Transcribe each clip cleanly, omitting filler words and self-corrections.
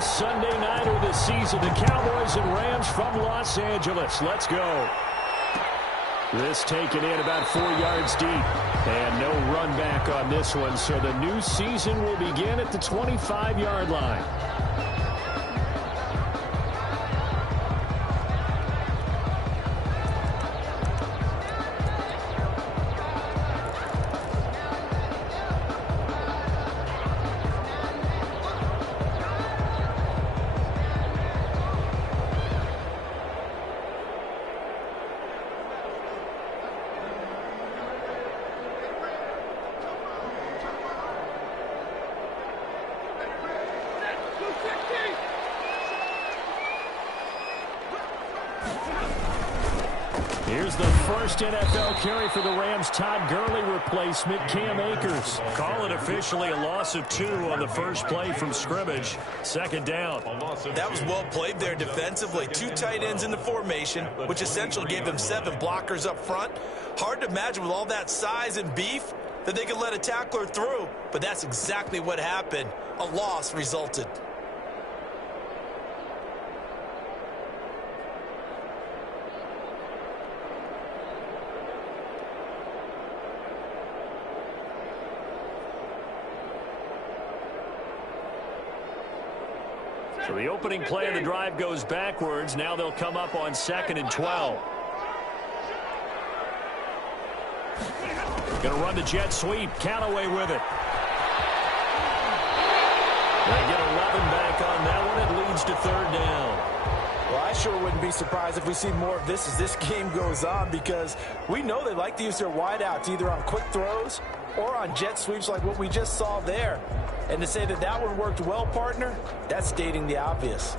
first Sunday nighter this season, the Cowboys and Rams from Los Angeles. Let's go. This taken in about 4 yards deep. And no run back on this one, so the new season will begin at the 25-yard line. Here's the first NFL carry for the Rams' Todd Gurley replacement, Cam Akers. Call it officially a loss of 2 on the first play from scrimmage. Second down. That was well played there defensively. 2 tight ends in the formation, which essentially gave them 7 blockers up front. Hard to imagine with all that size and beef that they could let a tackler through, but that's exactly what happened. A loss resulted. So the opening play of the drive goes backwards. Now they'll come up on 2nd and 12. Going to run the jet sweep. Callaway with it. They get 11 back on that one. It leads to 3rd down. Well, I sure wouldn't be surprised if we see more of this as this game goes on, because we know they like to use their wideouts either on quick throws or on jet sweeps like what we just saw there. And to say that that one worked well, partner, that's stating the obvious.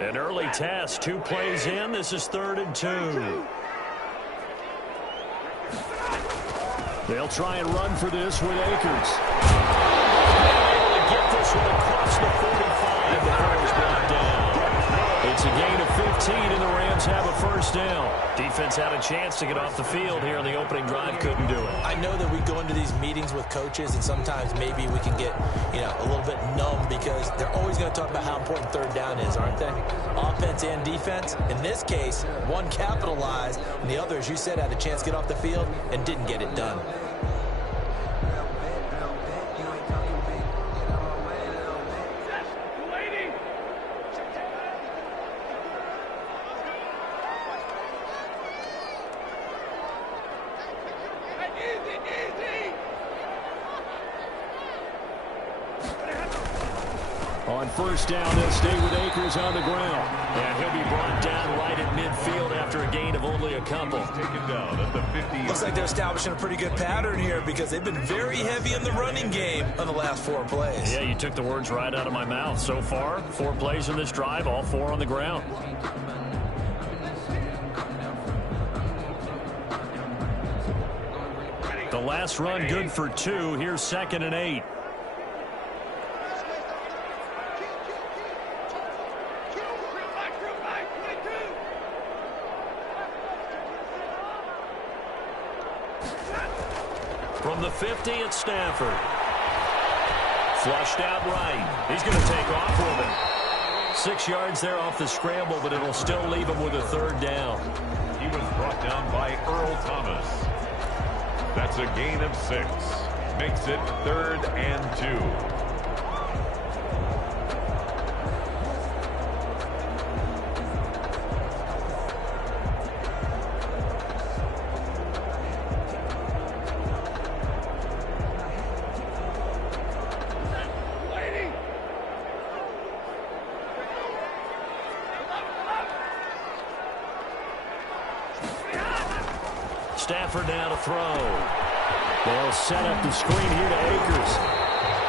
An early test, 2 plays in. This is 3rd and 2. They'll try and run for this with Akers. Able to get this one across the 45 before it was brought down. It's a gain of 15, and the Rams have a 1st down. Defense had a chance to get off the field here in the opening drive. Couldn't do it. I know that we go into these meetings with coaches, and sometimes maybe we can get, a little bit numb because they're always going to talk about how important 3rd down is, aren't they? Offense and defense. In this case, one capitalized, and the other, as you said, had a chance to get off the field and didn't get it done. On 1st down, they'll stay with Akers on the ground. And he'll be brought down right at midfield after a gain of only a couple. Taken down at the 50. Looks like they're establishing a pretty good pattern here because they've been very heavy in the running game on the last 4 plays. Yeah, you took the words right out of my mouth. So far, 4 plays in this drive, all 4 on the ground. The last run good for 2. Here's 2nd and 8. From the 50, it's Stafford. Flushed out right. He's going to take off with it. 6 yards there off the scramble, but it'll still leave him with a 3rd down. He was brought down by Earl Thomas. That's a gain of 6. Makes it 3rd and 2. Stafford now to throw. They'll set up the screen here to Akers.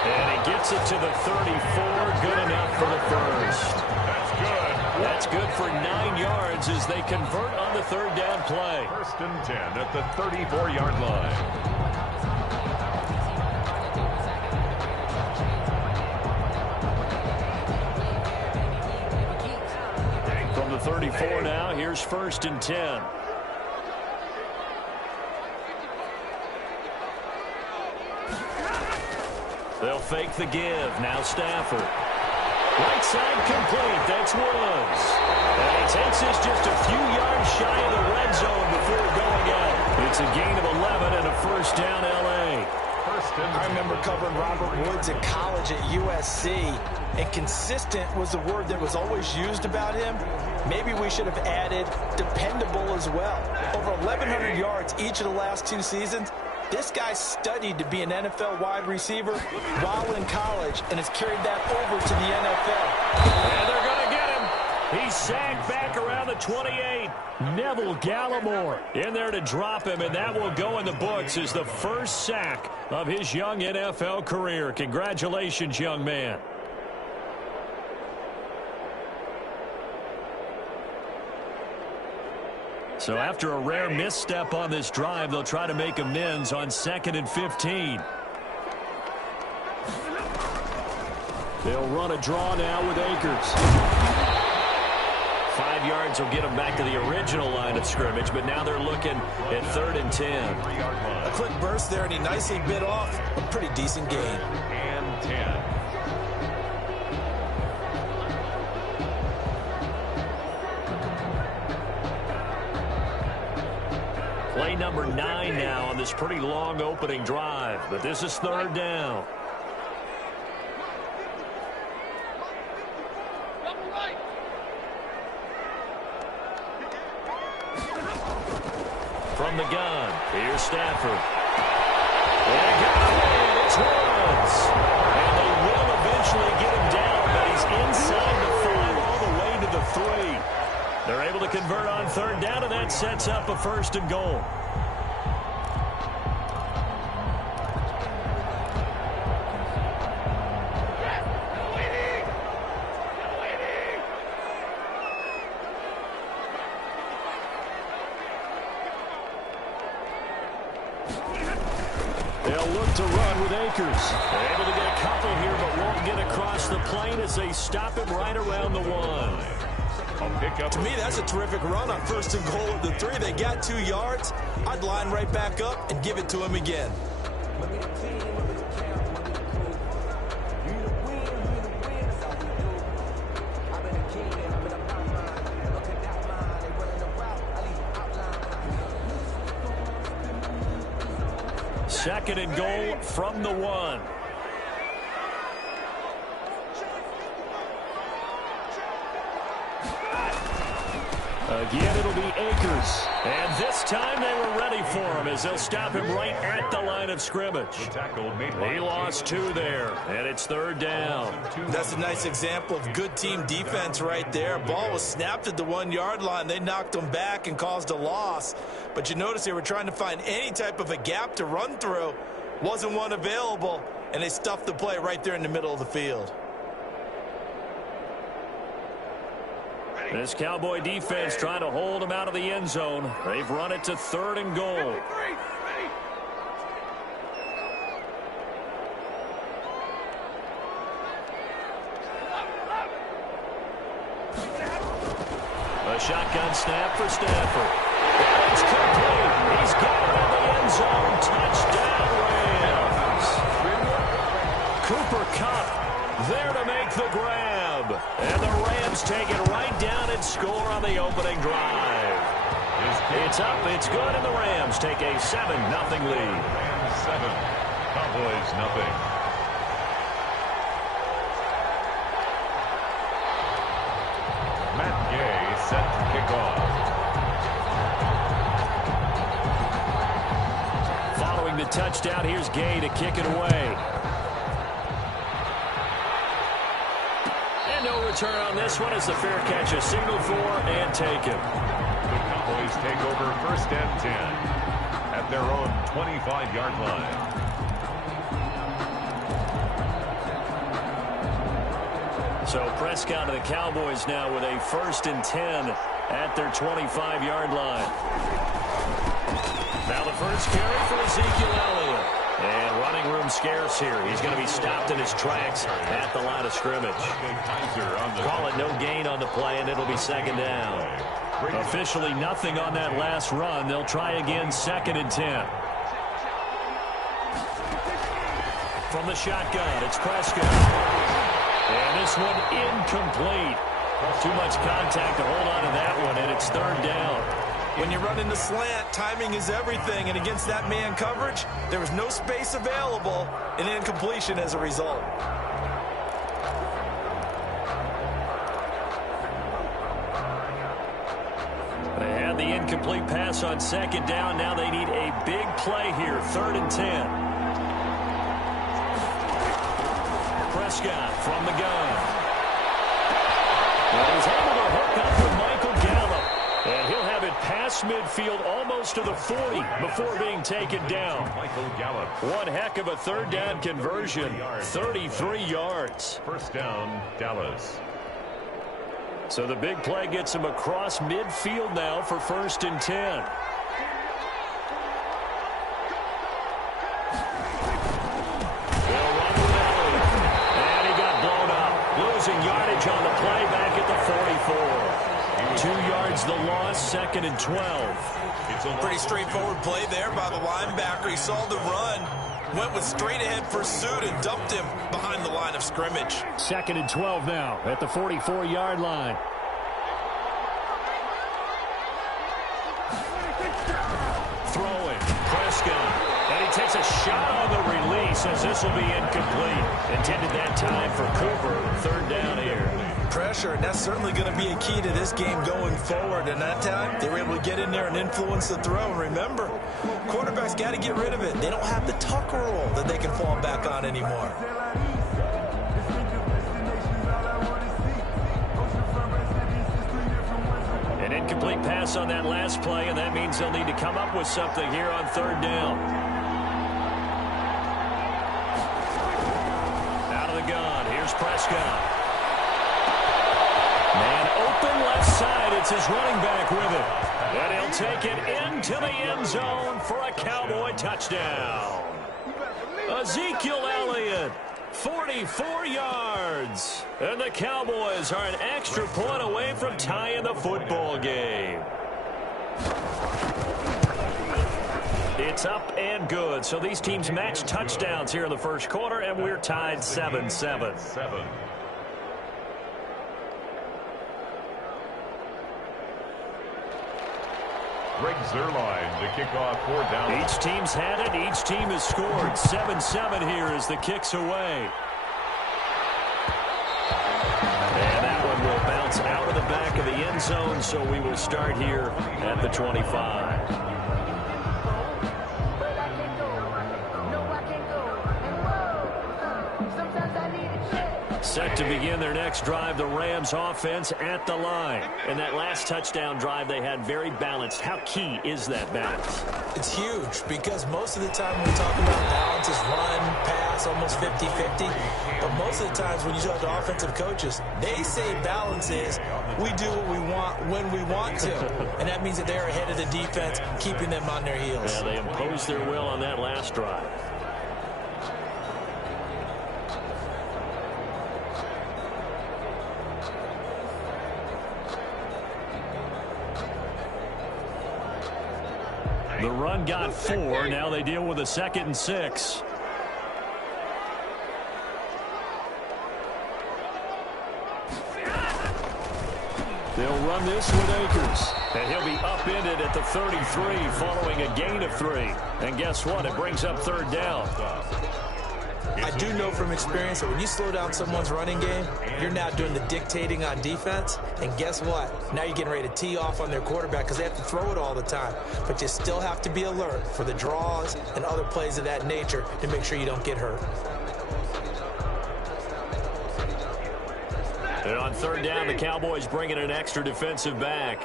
And he gets it to the 34. Good enough for the 1st. That's good. That's good for 9 yards as they convert on the 3rd down play. 1st and 10 at the 34-yard line. 34 now. Here's 1st and 10. They'll fake the give. Now Stafford. Right side complete. That's Woods. And he takes this just a few yards shy of the red zone before going out. It's a gain of 11 and a 1st down L.A. I remember covering Robert Woods in college at USC, and consistent was the word that was always used about him. Maybe we should have added dependable as well. Over 1,100 yards each of the last 2 seasons. This guy studied to be an NFL wide receiver while in college and has carried that over to the NFL. And they're going to get him. He's sacked back around the 28. Neville Gallimore in there to drop him, and that will go in the books as the first sack of his young NFL career. Congratulations, young man. So after a rare misstep on this drive, they'll try to make amends on 2nd and 15. They'll run a draw now with Akers. 5 yards will get them back to the original line of scrimmage, but now they're looking at 3rd and 10. A quick burst there, and he nicely bit off a pretty decent gain. And 10. Play number 9 now on this pretty long opening drive, but this is 3rd down. From the gun, here's Stafford. And got it. It's Woods. And they will eventually get him down, but he's inside the 5 all the way to the 3. They're able to convert on 3rd down, and that sets up a 1st and goal. They'll look to run with Akers. They're able to get a couple here, but won't get across the plane as they stop him right around the 1. To me, that's a terrific run on 1st and goal of the 3. They got 2 yards. I'd line right back up and give it to him again. Second and goal from the 1. Again, it'll be Akers. And this time they were ready for him as they'll stop him right at the line of scrimmage. He lost 2 there, and it's 3rd down. That's a nice example of good team defense right there. Ball was snapped at the 1-yard line. They knocked him back and caused a loss. But you notice they were trying to find any type of a gap to run through. Wasn't one available, and they stuffed the play right there in the middle of the field. This Cowboy defense trying to hold him out of the end zone. They've run it to 3rd and goal. A shotgun snap for Stafford. And it's complete. He's got it in the end zone. Touchdown, Rams. Cooper Kupp there to make the grab. And the Rams take it right down and score on the opening drive. It's up, it's good, and the Rams take a 7-0 lead. Rams 7, Cowboys 0. Matt Gay set to kick off. Following the touchdown, here's Gay to kick it away. And no return on this one as the fair catch is signaled for and taken. The Cowboys take over 1st and 10 at their own 25-yard line. So Prescott of the Cowboys now with a 1st and 10 at their 25-yard line. Now the first carry for Ezekiel Elliott. And running room scarce here. He's going to be stopped in his tracks at the line of scrimmage. Call it no gain on the play, and it'll be second down. Officially nothing on that last run. They'll try again, 2nd and 10. From the shotgun, it's Prescott. And this one incomplete. Too much contact to hold on to that one, and it's 3rd down. When you run in the slant, timing is everything, and against that man coverage, there was no space available, and incompletion as a result. They had the incomplete pass on 2nd down. Now they need a big play here, 3rd and 10. Prescott from the gun. And he's able to hook up with Michael Gallup. And he'll have it past midfield almost to the 40 before being taken down. Michael Gallup. One heck of a 3rd down conversion, 33 yards. 1st down, Dallas. So the big play gets him across midfield now for 1st and 10. They'll run with Elliott. And he got blown up. Losing yardage on the play back at the 44. 2 yards the loss, 2nd and 12. Pretty straightforward play there by the linebacker. He saw the run, went with straight-ahead pursuit, and dumped him behind the line of scrimmage. 2nd and 12 now at the 44-yard line. Throwing, Prescott. And he takes a shot on the release as this will be incomplete. Intended that time for Cooper. 3rd down here. Pressure, and that's certainly going to be a key to this game going forward. And that time, they were able to get in there and influence the throw. And remember, quarterbacks got to get rid of it. They don't have the tuck rule that they can fall back on anymore. An incomplete pass on that last play, and that means they'll need to come up with something here on 3rd down. Out of the gun, here's Prescott. Man open left side. It's his running back with it. And he'll take it into the end zone for a Cowboy touchdown. Ezekiel Elliott, 44 yards. And the Cowboys are an extra point away from tying the football game. It's up and good. So these teams match touchdowns here in the 1st quarter, and we're tied 7-7. Greg Zuerlein to kick off 4th down. Each team's had it. Each team has scored. 7-7 here as the kick's away. And that one will bounce out of the back of the end zone, so we will start here at the 25. Set to begin their next drive, the Rams offense at the line. And that last touchdown drive they had very balanced. How key is that balance? It's huge because most of the time when we talk about balance is run, pass, almost 50-50. But most of the times when you talk to offensive coaches, they say balance is we do what we want when we want to. And that means that they're ahead of the defense, keeping them on their heels. Yeah, they imposed their will on that last drive. The run got 4. Now they deal with a 2nd and 6. They'll run this with Akers. And he'll be upended at the 33 following a gain of 3. And guess what? It brings up 3rd down. I do know from experience that when you slow down someone's running game, you're now doing the dictating on defense. And guess what? Now you're getting ready to tee off on their quarterback because they have to throw it all the time. But you still have to be alert for the draws and other plays of that nature to make sure you don't get hurt. And on 3rd down, the Cowboys bring in an extra defensive back.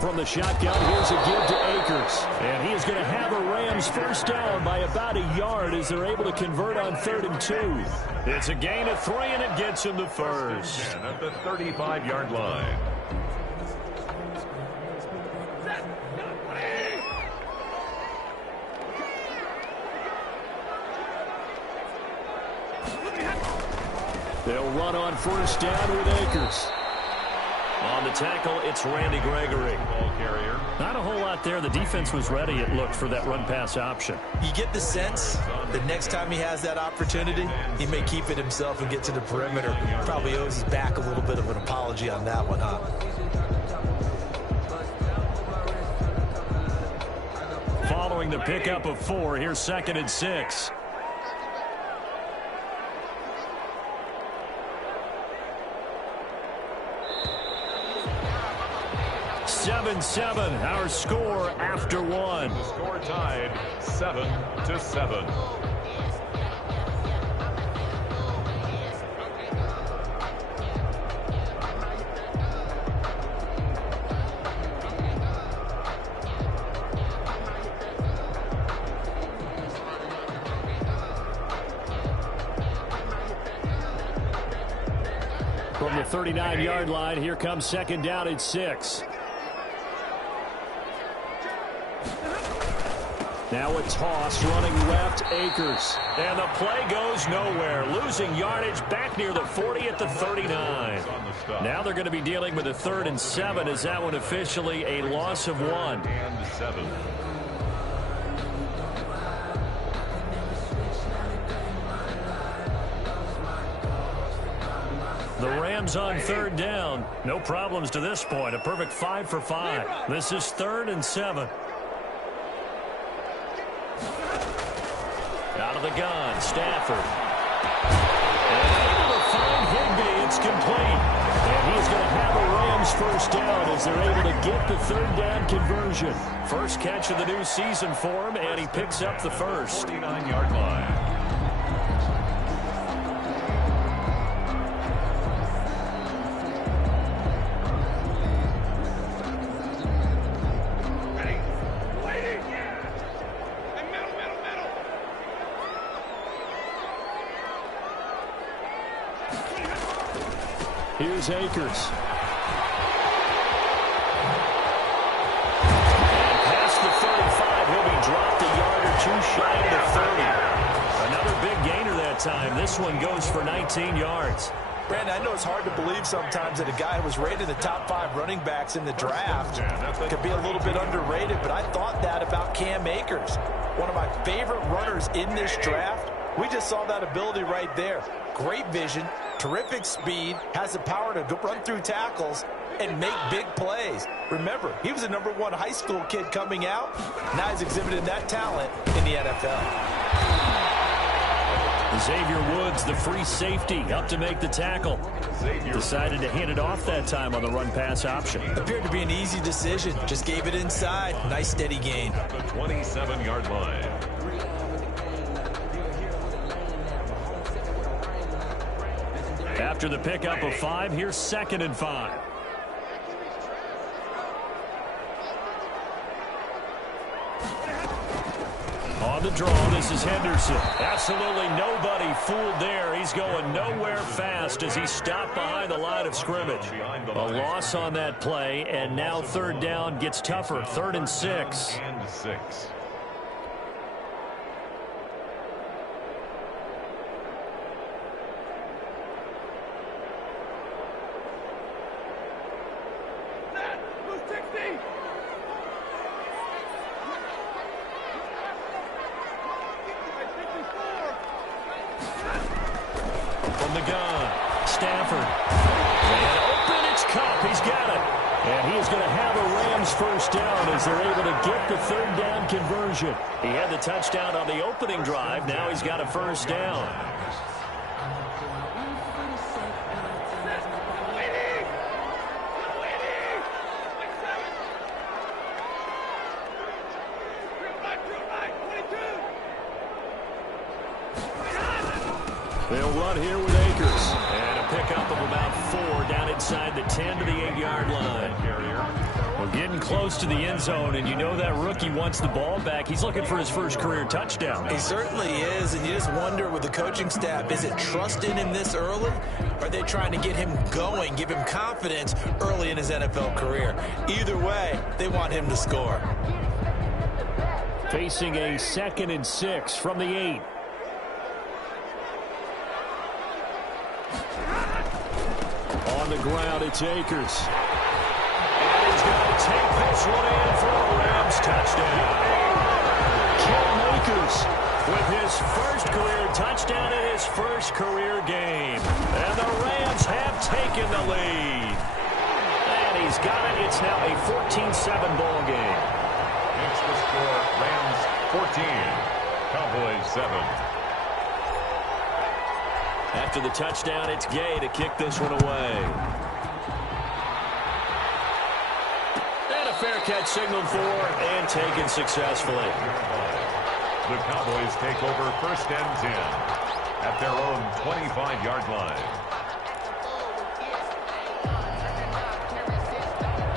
From the shotgun, here's a give to Akers. And he is going to have a Rams 1st down by about a yard as they're able to convert on 3rd and 2. It's a gain of 3, and it gets him to 1st. And at the 35-yard line. They'll run on first down with Akers. On the tackle, it's Randy Gregory. Ball carrier. Not a whole lot there. The defense was ready, it looked, for that run-pass option. You get the sense that next time he has that opportunity, he may keep it himself and get to the perimeter. Probably owes his back a little bit of an apology on that one, huh? Following the pickup of 4, here's 2nd and 6. Seven, our score after 1. The score tied 7-7. From the 39-yard line, here comes 2nd down and 6. Now a toss, running left, Akers. And the play goes nowhere. Losing yardage back near the 40 at the 39. Now they're going to be dealing with a 3rd and 7. Is that one officially a loss of 1? And 7. The Rams on 3rd down. No problems to this point. A perfect 5 for 5. This is 3rd and 7. Out of the gun, Stafford. And able to find Higbee. It's complete. And he's going to have a Rams first down as they're able to get the 3rd down conversion. First catch of the new season for him, and he picks up the first. 49-yard line. Here's Akers. And past the 35, he'll be dropped a yard or 2 shy of the 30. Another big gainer that time. This one goes for 19 yards. Brandon, I know it's hard to believe sometimes that a guy who was rated the top 5 running backs in the draft could be a little bit underrated, but I thought that about Cam Akers. One of my favorite runners in this draft. We just saw that ability right there. Great vision, terrific speed, has the power to run through tackles and make big plays. Remember, he was a #1 high school kid coming out. Now he's exhibiting that talent in the NFL. Xavier Woods, the free safety, up to make the tackle. Decided to hand it off that time on the run-pass option. Appeared to be an easy decision. Just gave it inside. Nice steady gain. The 27-yard line. After the pickup of 5, here's 2nd and 5. On the draw, this is Henderson. Absolutely nobody fooled there. He's going nowhere fast as he stopped behind the line of scrimmage. A loss on that play, and now 3rd down gets tougher. 3rd and 6. And 6. From the gun, Stafford. And open, it's Cup. He's got it. And he is going to have a Rams first down as they're able to get the 3rd down conversion. He had the touchdown on the opening drive. Now he's got a first down. They'll run here with Akers. And a pickup of about 4 down inside the 10 to the 8-yard line. We're getting close to the end zone, and you know that rookie wants the ball back. He's looking for his first career touchdown. He certainly is, and you just wonder with the coaching staff, is it trust in him this early? Or are they trying to get him going, give him confidence early in his NFL career? Either way, they want him to score. Facing a 2nd and 6 from the 8. on the ground. It's Akers. And he's going to take this one in for a Rams touchdown. Cam Akers with his first career touchdown in his first career game. And the Rams have taken the lead. And he's got it. It's now a 14-7 ball game. Makes the score Rams 14, Cowboys 7. After the touchdown, it's Gay to kick this one away. And a fair catch signaled for and taken successfully. The Cowboys take over 1st and 10 at their own 25-yard line.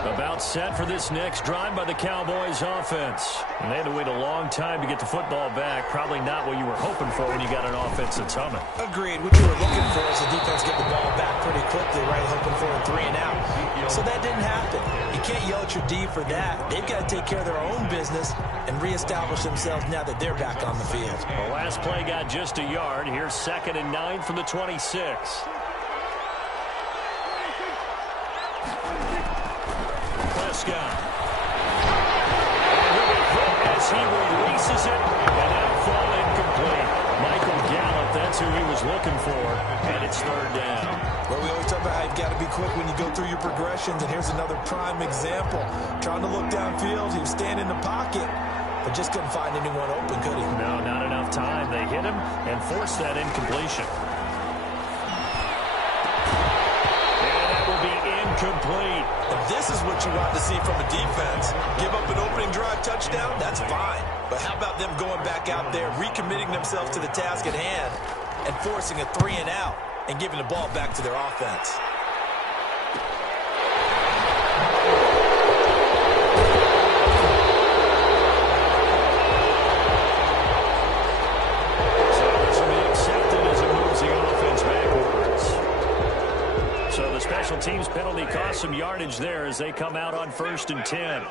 About set for this next drive by the Cowboys offense. And they had to wait a long time to get the football back. Probably not what you were hoping for when you got an offense that's humming. Agreed. What you were looking for is the defense get the ball back pretty quickly, right? Hoping for a 3 and out. So that didn't happen. You can't yell at your D for that. They've got to take care of their own business and reestablish themselves now that they're back on the field. The last play got just a yard. Here's 2nd and 9 from the 26. Prescott. And he'll be hit as he releases it, and that'll fall incomplete. Michael Gallup, that's who he was looking for, and it's 3rd down. Well, we always talk about how you've got to be quick when you go through your progressions, and here's another prime example. Trying to look downfield, he was standing in the pocket, but just couldn't find anyone open, could he? No, not enough time. They hit him and forced that incompletion. And that will be incomplete. And this is what you want to see from a defense. Give up an opening drive touchdown, that's fine. But how about them going back out there, recommitting themselves to the task at hand, and forcing a 3 and out, and giving the ball back to their offense? So this will be accepted as it moves the offense backwards. So the special teams penalty cost some yardage there as they come out on 1st and 10.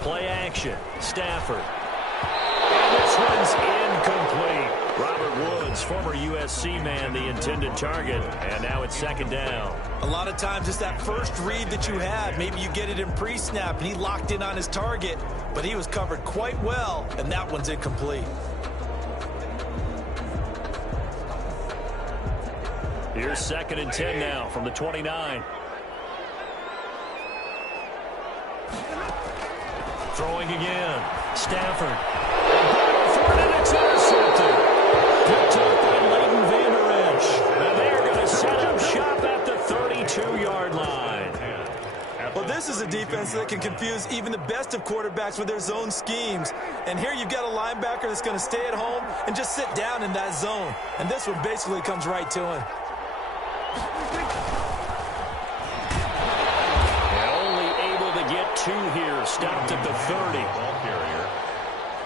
Play action. Stafford. And this one's incomplete. Robert Woods, former USC man, the intended target. And now it's 2nd down. A lot of times it's that first read that you have. Maybe you get it in pre-snap, and he locked in on his target, but he was covered quite well, and that one's incomplete. Here's 2nd and 10 now from the 29. Throwing again. Stafford. And it's intercepted. Picked up by Leighton Vander Esch. And they're going to set up shop at the 32-yard line. Well, this is a defense that can confuse even the best of quarterbacks with their zone schemes. And here you've got a linebacker that's going to stay at home and just sit down in that zone. And this one basically comes right to him. Two here, stopped at the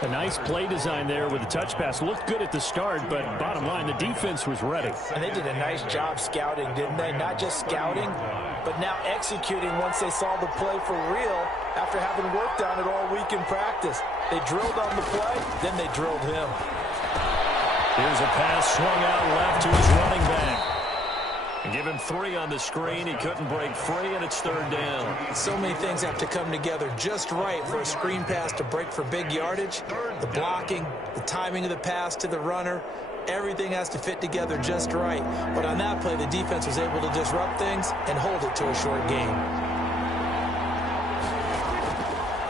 30. A nice play design there with the touch pass. Looked good at the start, but bottom line, the defense was ready. And they did a nice job scouting, didn't they? Not just scouting, but now executing once they saw the play for real after having worked on it all week in practice. They drilled on the play, then they drilled him. Here's a pass swung out left to his running back. And give him 3 on the screen. He couldn't break free, and it's 3rd down. So many things have to come together just right for a screen pass to break for big yardage. The blocking, the timing of the pass to the runner, everything has to fit together just right. But on that play, the defense was able to disrupt things and hold it to a short game.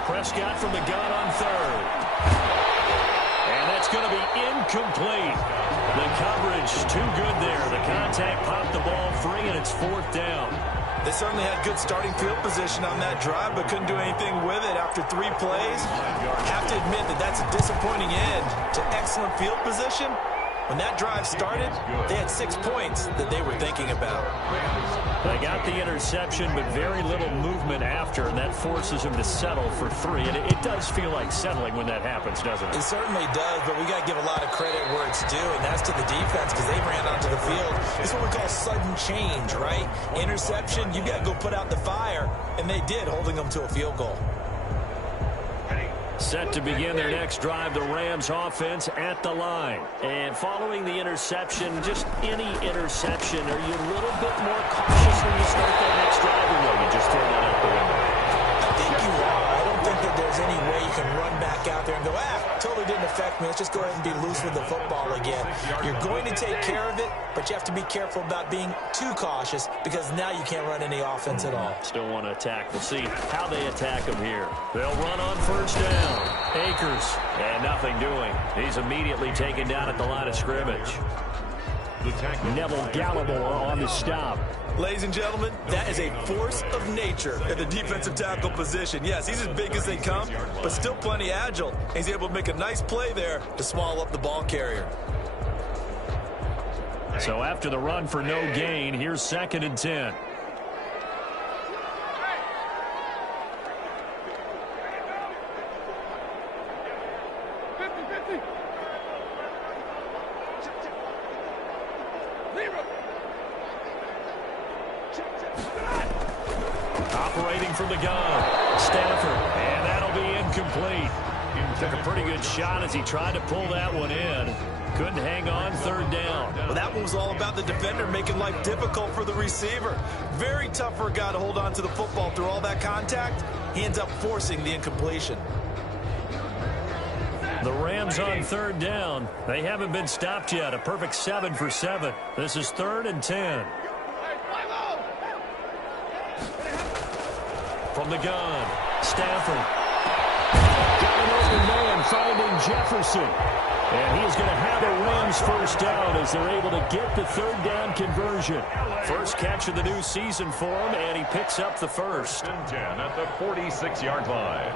Prescott from the gun on 3rd. And that's going to be incomplete. The coverage too good there. The contact popped the ball free, and it's 4th down. They certainly had good starting field position on that drive, but couldn't do anything with it after 3 plays. Have to admit that that's a disappointing end to excellent field position. When that drive started, they had 6 points that they were thinking about. They got the interception, but very little movement after, and that forces them to settle for 3. And it does feel like settling when that happens, doesn't it? It certainly does, but we got to give a lot of credit where it's due, and that's to the defense because they ran onto the field. It's what we call sudden change, right? Interception, you got to go put out the fire, and they did, holding them to a field goal. Set to begin their next drive, the Rams offense at the line. And following the interception, just any interception, are you a little bit more cautious when you start that next drive, or no, you just throw that out the window? I think you are. I don't think that there's any way you can run back out there and go, totally didn't affect me. Let's just go ahead and be loose with the football again. You're going to take care of it, but you have to be careful about being too cautious because now you can't run any offense at all. Still want to attack. We'll see how they attack him here. They'll run on first down. Akers, and nothing doing. He's immediately taken down at the line of scrimmage. Neville Gallimore on the stop. Ladies and gentlemen, that is a force of nature at the defensive tackle position. Yes, he's as big as they come, but still plenty agile. He's able to make a nice play there to swallow up the ball carrier. So after the run for no gain, here's 2nd and 10. Operating from the gun, Stafford, and that'll be incomplete. Took a pretty good shot as he tried to pull that one in. Couldn't hang on, 3rd down. Well, that one was all about the defender making life difficult for the receiver. Very tough for a guy to hold on to the football through all that contact. He ends up forcing the incompletion. The Rams on 3rd down. They haven't been stopped yet. A perfect 7 for 7. This is 3rd and 10. From the gun, Stafford. Got an open man finding Jefferson. And he is going to have a Rams first down as they're able to get the 3rd down conversion. First catch of the new season for him, and he picks up the first. 10 at the 46-yard line.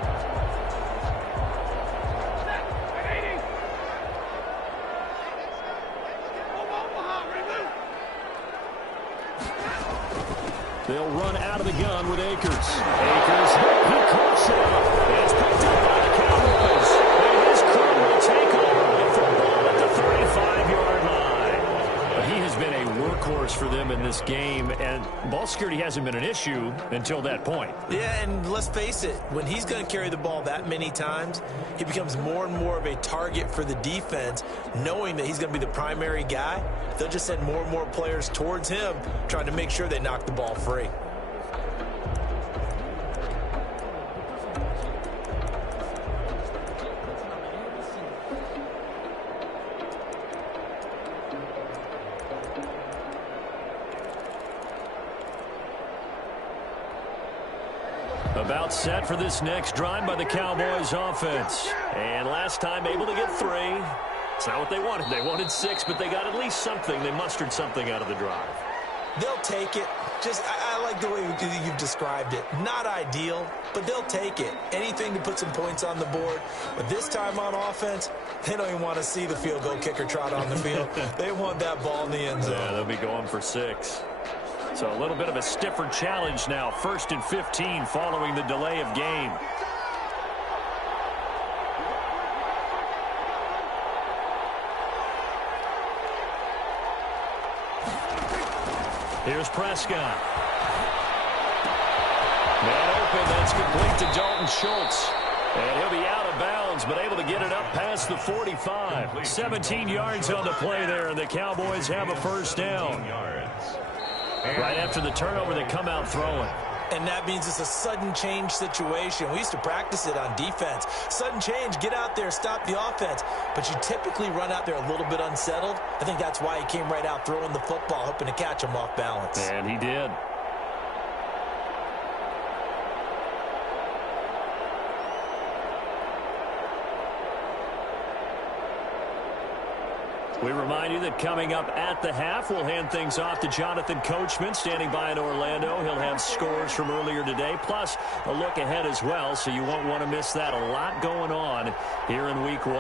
They'll run out of the gun with Akers. Akers, he caught it. It's picked up by the Cowboys. And his crew will take over with the ball at the 35-yard line. But he has been a workhorse for them in this game, and ball security hasn't been an issue until that point. Yeah, and let's face it, when he's going to carry the ball that many times, he becomes more and more of a target for the defense, knowing that he's going to be the primary guy. They'll just send more and more players towards him, trying to make sure they knock the ball free. About set for this next drive by the Cowboys offense. And last time able to get 3. It's not what they wanted. They wanted 6, but they got at least something. They mustered something out of the drive. They'll take it. I like the way you've described it. Not ideal, but they'll take it. Anything to put some points on the board. But this time on offense, they don't even want to see the field goal kicker trot on the field. They want that ball in the end zone. Yeah, they'll be going for 6. So a little bit of a stiffer challenge now. 1st and 15 following the delay of game. Here's Prescott. Man open, that's complete to Dalton Schultz. And he'll be out of bounds, but able to get it up past the 45. 17 yards on the play there, and the Cowboys have a first down. Right after the turnover, they come out throwing. And that means it's a sudden change situation. We used to practice it on defense. Sudden change, get out there, stop the offense. But you typically run out there a little bit unsettled. I think that's why he came right out throwing the football, hoping to catch him off balance. And he did. We remind you that coming up at the half, we'll hand things off to Jonathan Coachman, standing by in Orlando. He'll have scores from earlier today, plus a look ahead as well, so you won't want to miss that. A lot going on here in Week 1.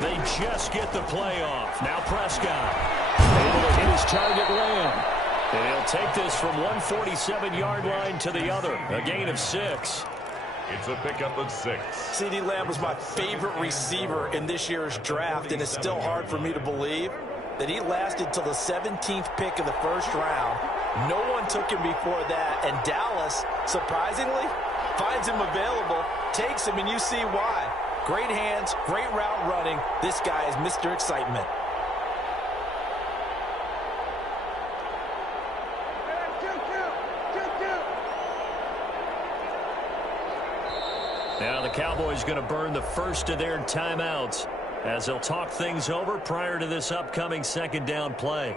They just get the play off. Now Prescott able to hit his target land. And he'll take this from 147-yard line to the other. A gain of 6. It's a pickup of 6. CeeDee Lamb was my favorite receiver in this year's draft, and it's still hard for me to believe that he lasted till the 17th pick of the first round. No one took him before that, and Dallas, surprisingly, finds him available, takes him, and you see why. Great hands, great route running. This guy is Mr. Excitement. Now the Cowboys going to burn the first of their timeouts as they'll talk things over prior to this upcoming second down play.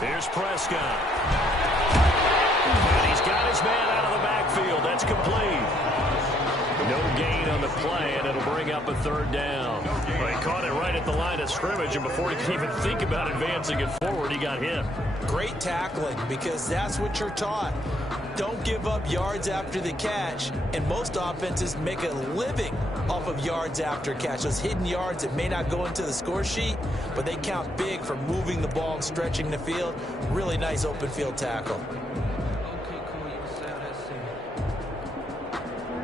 Here's Prescott. And he's got his man out of the backfield. That's complete. No gain on the play, and it'll bring up a third down. Well, he caught it right at the line of scrimmage, and before he could even think about advancing it forward, he got hit. Great tackling, because that's what you're taught. Don't give up yards after the catch, and most offenses make a living off of yards after catch. Those hidden yards that may not go into the score sheet, but they count big for moving the ball and stretching the field. Really nice open field tackle.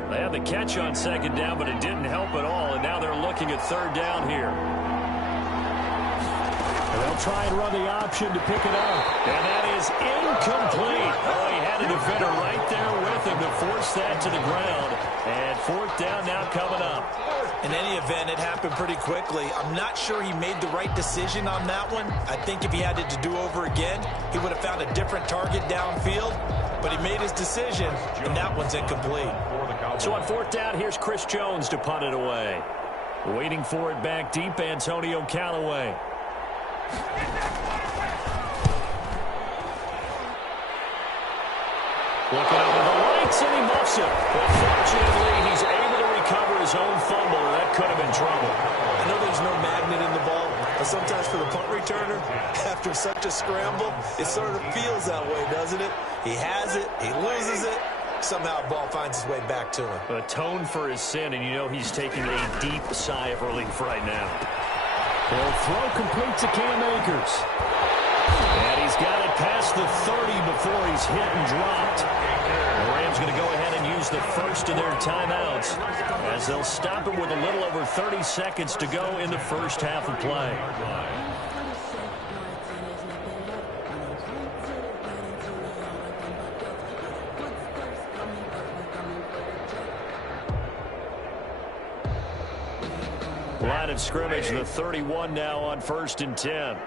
They had the catch on second down, but it didn't help at all, and now they're looking at third down here. They'll try and run the option to pick it up. And that is incomplete. Oh, he had a defender right there with him to force that to the ground. And fourth down now coming up. In any event, it happened pretty quickly. I'm not sure he made the right decision on that one. I think if he had it to do over again, he would have found a different target downfield. But he made his decision, and that one's incomplete. So on fourth down, here's Chris Jones to punt it away. Waiting for it back deep, Antonio Callaway. Looking up at the lights, and he muffs it. But fortunately, he's able to recover his own fumble, or that could have been trouble. I know there's no magnet in the ball, but sometimes for the punt returner, after such a scramble, it sort of feels that way, doesn't it? He has it, he loses it, somehow the ball finds its way back to him. Atone for his sin, and you know he's taking a deep sigh of relief right now. They'll throw complete to Cam Akers. And he's got it past the 30 before he's hit and dropped. The Rams going to go ahead and use the first of their timeouts as they'll stop it with a little over 30 seconds to go in the first half of play. Line of scrimmage, the 31 now on 1st and 10.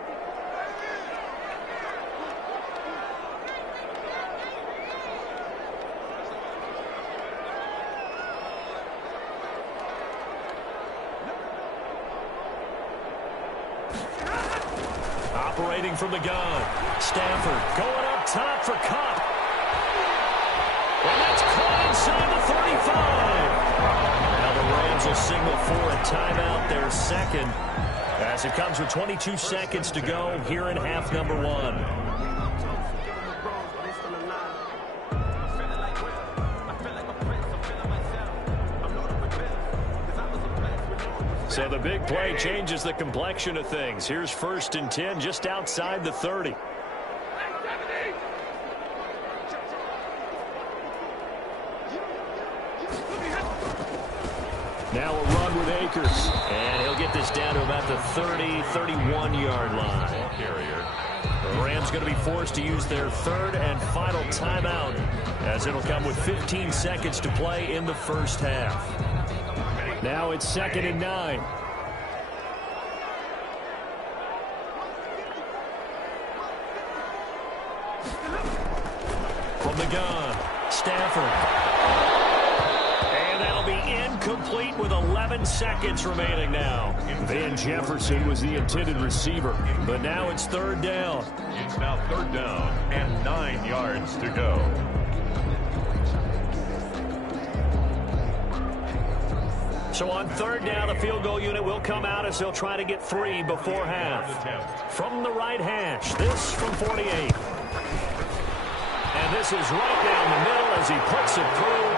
Operating from the gun. Stafford going up top for Kupp. And that's caught inside the 35. Now the Rams will signal for a timeout, their second, as it comes with 22 seconds to go here in half number one. So the big play changes the complexion of things. Here's 1st and 10 just outside the 30. Now a run with Akers. And he'll get this down to about the 30, 31-yard line. The Rams going to be forced to use their third and final timeout as it'll come with 15 seconds to play in the first half. Now it's 2nd and 9. From the gun, Stafford. And that'll be incomplete with 11 seconds remaining now. Van Jefferson was the intended receiver, but now it's 3rd down. It's now 3rd down and 9 yards to go. So on 3rd down, the field goal unit will come out as they'll try to get 3 before half. From the right hash, this from 48. And this is right down the middle as he puts it through.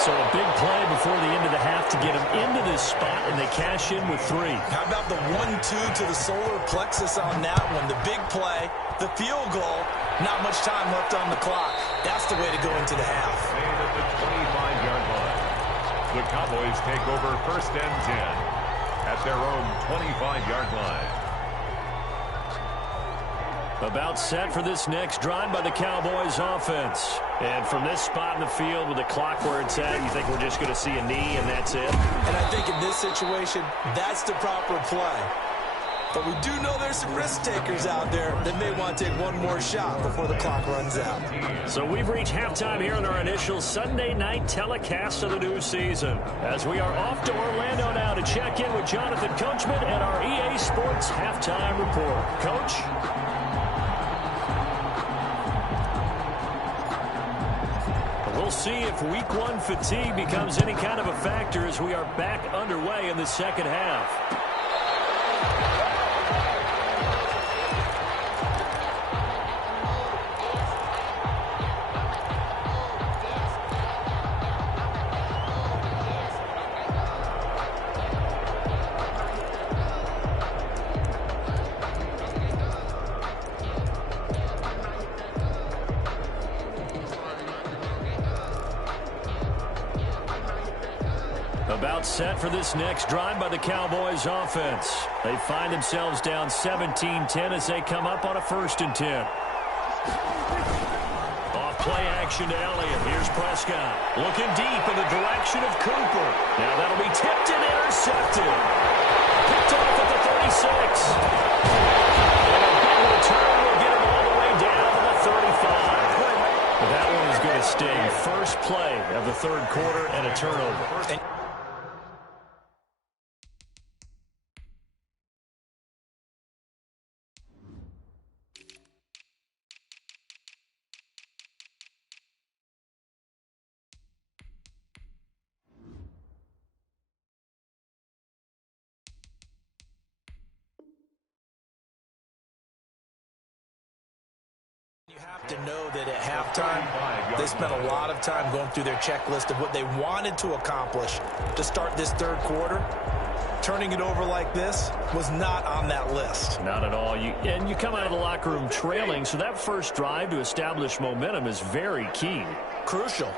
So a big play before the end of the half to get him into this spot, and they cash in with 3. How about the 1-2 to the solar plexus on that one? The big play, the field goal, not much time left on the clock. That's the way to go into the half. Made at the 25-yard line. The Cowboys take over 1st and 10 at their own 25-yard line. About set for this next drive by the Cowboys offense. And from this spot in the field with the clock where it's at, you think we're just going to see a knee and that's it? And I think in this situation, that's the proper play. But we do know there's some risk takers out there that may want to take one more shot before the clock runs out. So we've reached halftime here in our initial Sunday night telecast of the new season. As we are off to Orlando now to check in with Jonathan Coachman and our EA Sports halftime report. Coach? We'll see if week 1 fatigue becomes any kind of a factor as we are back underway in the second half. About set for this next drive by the Cowboys offense. They find themselves down 17-10 as they come up on a 1st and 10. Off play action to Elliott. Here's Prescott. Looking deep in the direction of Cooper. Now that'll be tipped and intercepted. Picked off at the 36. And a big return will get him all the way down to the 35. But that one is going to sting. First play of the 3rd quarter and a turnover. You have to know that at halftime, they spent a lot of time going through their checklist of what they wanted to accomplish to start this 3rd quarter. Turning it over like this was not on that list. Not at all. And you come out of the locker room trailing, so that first drive to establish momentum is very key. Crucial.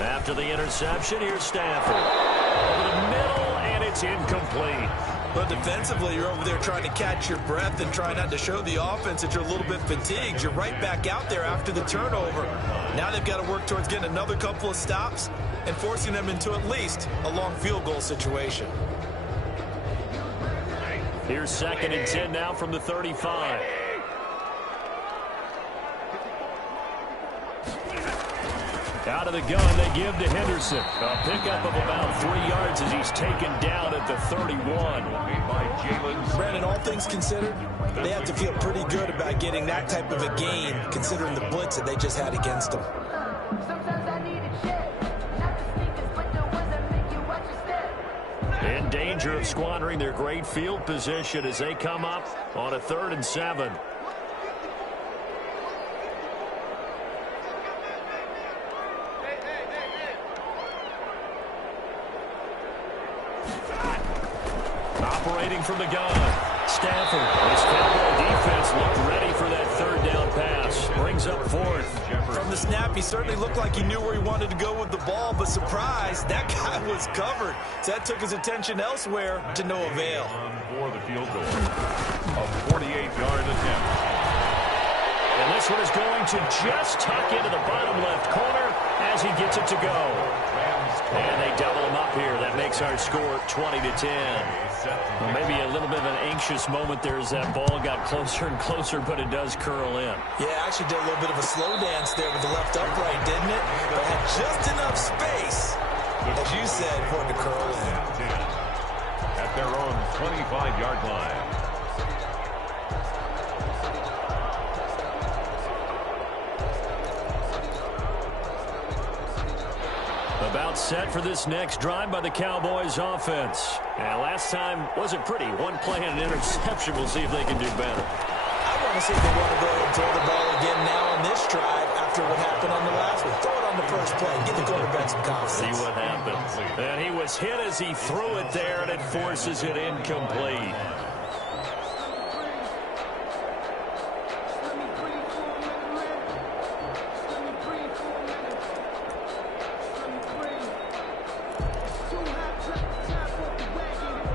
After the interception, here's Stafford. Over the middle, and it's incomplete. But defensively, you're over there trying to catch your breath and try not to show the offense that you're a little bit fatigued. You're right back out there after the turnover. Now they've got to work towards getting another couple of stops and forcing them into at least a long field goal situation. Here's 2nd and 10 now from the 35. Out of the gun, they give to Henderson. A pickup of about 3 yards as he's taken down at the 31. Brandon, all things considered, they have to feel pretty good about getting that type of a gain, considering the blitz that they just had against them. In danger of squandering their great field position as they come up on a 3rd and 7. Operating from the gun. Stafford. This Cowboy defense looked ready for that 3rd down pass. Brings up 4th. From the snap, he certainly looked like he knew where he wanted to go with the ball, but surprise, that guy was covered. So that took his attention elsewhere to no avail. For the field goal. A 48-yard attempt. And this one is going to just tuck into the bottom left corner as he gets it to go. And they double him up here. That makes our score 20-10. Well, maybe a little bit of an anxious moment there as that ball got closer and closer, but it does curl in. Yeah, actually did a little bit of a slow dance there with the left upright, didn't it? But had just enough space, as you said, for it to curl in. At their own 25-yard line. About About set for this next drive by the Cowboys offense. And last time wasn't pretty. One play and an interception. We'll see if they can do better. I want to see if they want to go ahead and throw the ball again now on this drive after what happened on the last one. Throw it on the first play. Get the quarterback some confidence. See what happens. And he was hit as he threw it there, and it forces it incomplete.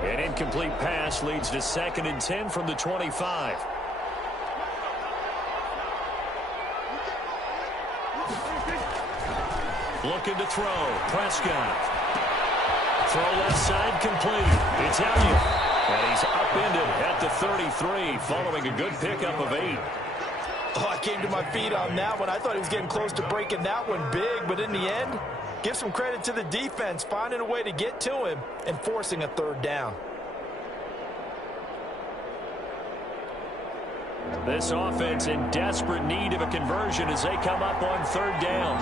An incomplete pass leads to 2nd and 10 from the 25. Looking to throw. Prescott. Throw left side complete. It's Elliott. And he's upended at the 33 following a good pickup of 8. Oh, I came to my feet on that one. I thought he was getting close to breaking that one big, but in the end, give some credit to the defense, finding a way to get to him and forcing a 3rd down. This offense in desperate need of a conversion as they come up on 3rd down.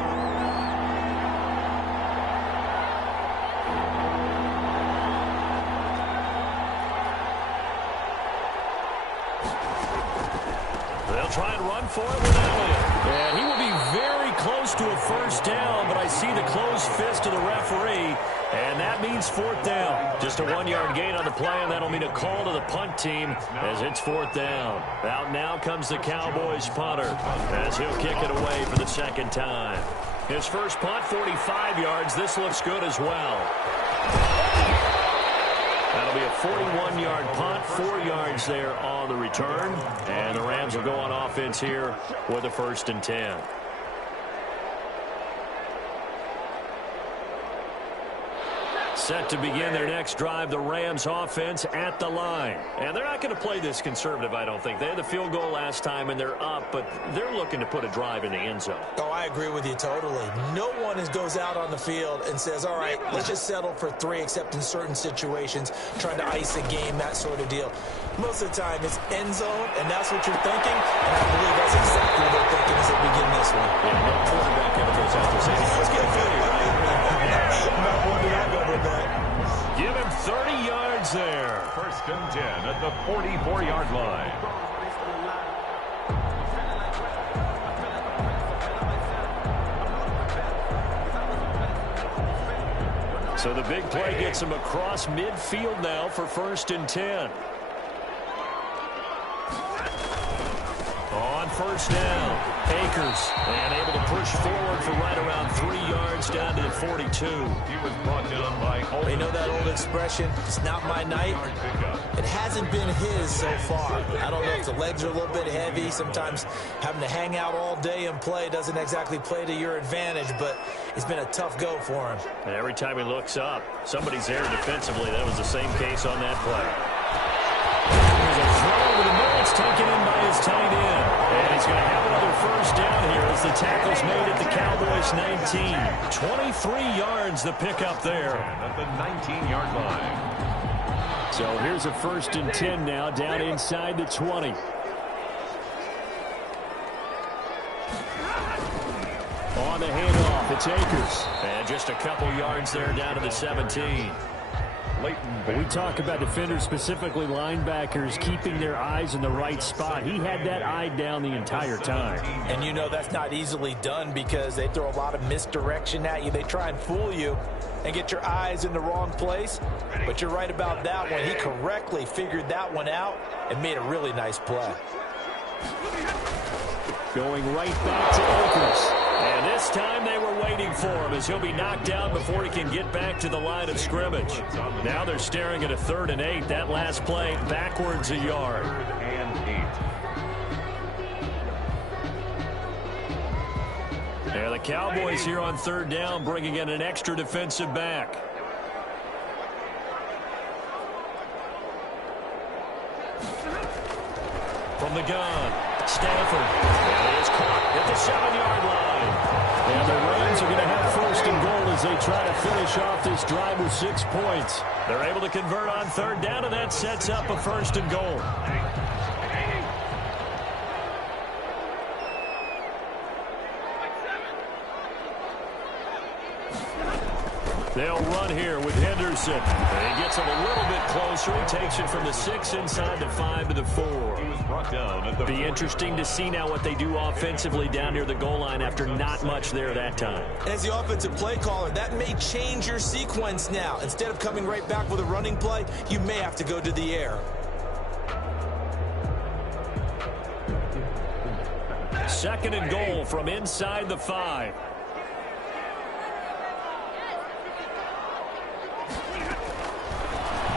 They'll try and run for it with Elliott. And he will be very close to a 1st down, but I see the closed fist of the referee, and that means 4th down. Just a 1-yard gain on the play, and that'll mean a call to the punt team as it's 4th down. Out now comes the Cowboys punter as he'll kick it away for the 2nd time. His first punt, 45 yards. This looks good as well. That'll be a 41-yard punt, 4 yards there on the return. And the Rams will go on offense here with a 1st and 10. Set to begin their next drive, the Rams offense at the line. And they're not going to play this conservative, I don't think. They had the field goal last time, and they're up, but they're looking to put a drive in the end zone. Oh, I agree with you totally. No one goes out on the field and says, all right, let's just settle for 3, except in certain situations, trying to ice a game, that sort of deal. Most of the time, it's end zone, and that's what you're thinking, and I believe that's exactly what they're thinking as they begin this one. Yeah, no quarterback ever goes out there saying, let's get a failure, right? Not one that I've ever met. Give him 30 yards there. 1st and 10 at the 44-yard line. So the big play gets him across midfield now for 1st and 10. On 1st down, Akers, and able to push forward for right around 3 yards down to the 42. He was brought down by You know that old expression, it's not my night? It hasn't been his so far. I don't know if the legs are a little bit heavy. Sometimes having to hang out all day and play doesn't exactly play to your advantage, but it's been a tough go for him. And every time he looks up, somebody's there defensively. That was the same case on that play. There's a throw over the middle. It's taken in by his tight end. And he's going to have another 1st down here as the tackle's made at the Cowboys 19. 23 yards the pickup there. at the 19-yard line. So here's a 1st and 10 now down inside the 20. On the handoff, it's Akers. And just a couple yards there down to the 17. We talk about defenders, specifically linebackers, keeping their eyes in the right spot. He had that eye down the entire time. And you know that's not easily done because they throw a lot of misdirection at you. They try and fool you and get your eyes in the wrong place. But you're right about that one. He correctly figured that one out and made a really nice play. Going right back to Akers. And this time they were waiting for him as he'll be knocked down before he can get back to the line of scrimmage. Now they're staring at a 3rd and 8. That last play backwards a yard. 3rd and 8. Yeah, the Cowboys here on 3rd down bringing in an extra defensive back. From the gun, Stafford. And it is caught at the 7-yard line. And the Rams are going to have 1st and goal as they try to finish off this drive with 6 points. They're able to convert on 3rd down, and that sets up a 1st and goal. They'll run here with Henderson. And he gets him a little bit closer. He takes it from the 6 inside the 5 to the 4. He was brought down at the Be interesting to see now what they do offensively down near the goal line after not much there that time. As the offensive play caller, that may change your sequence now. Instead of coming right back with a running play, you may have to go to the air. Second and goal from inside the 5.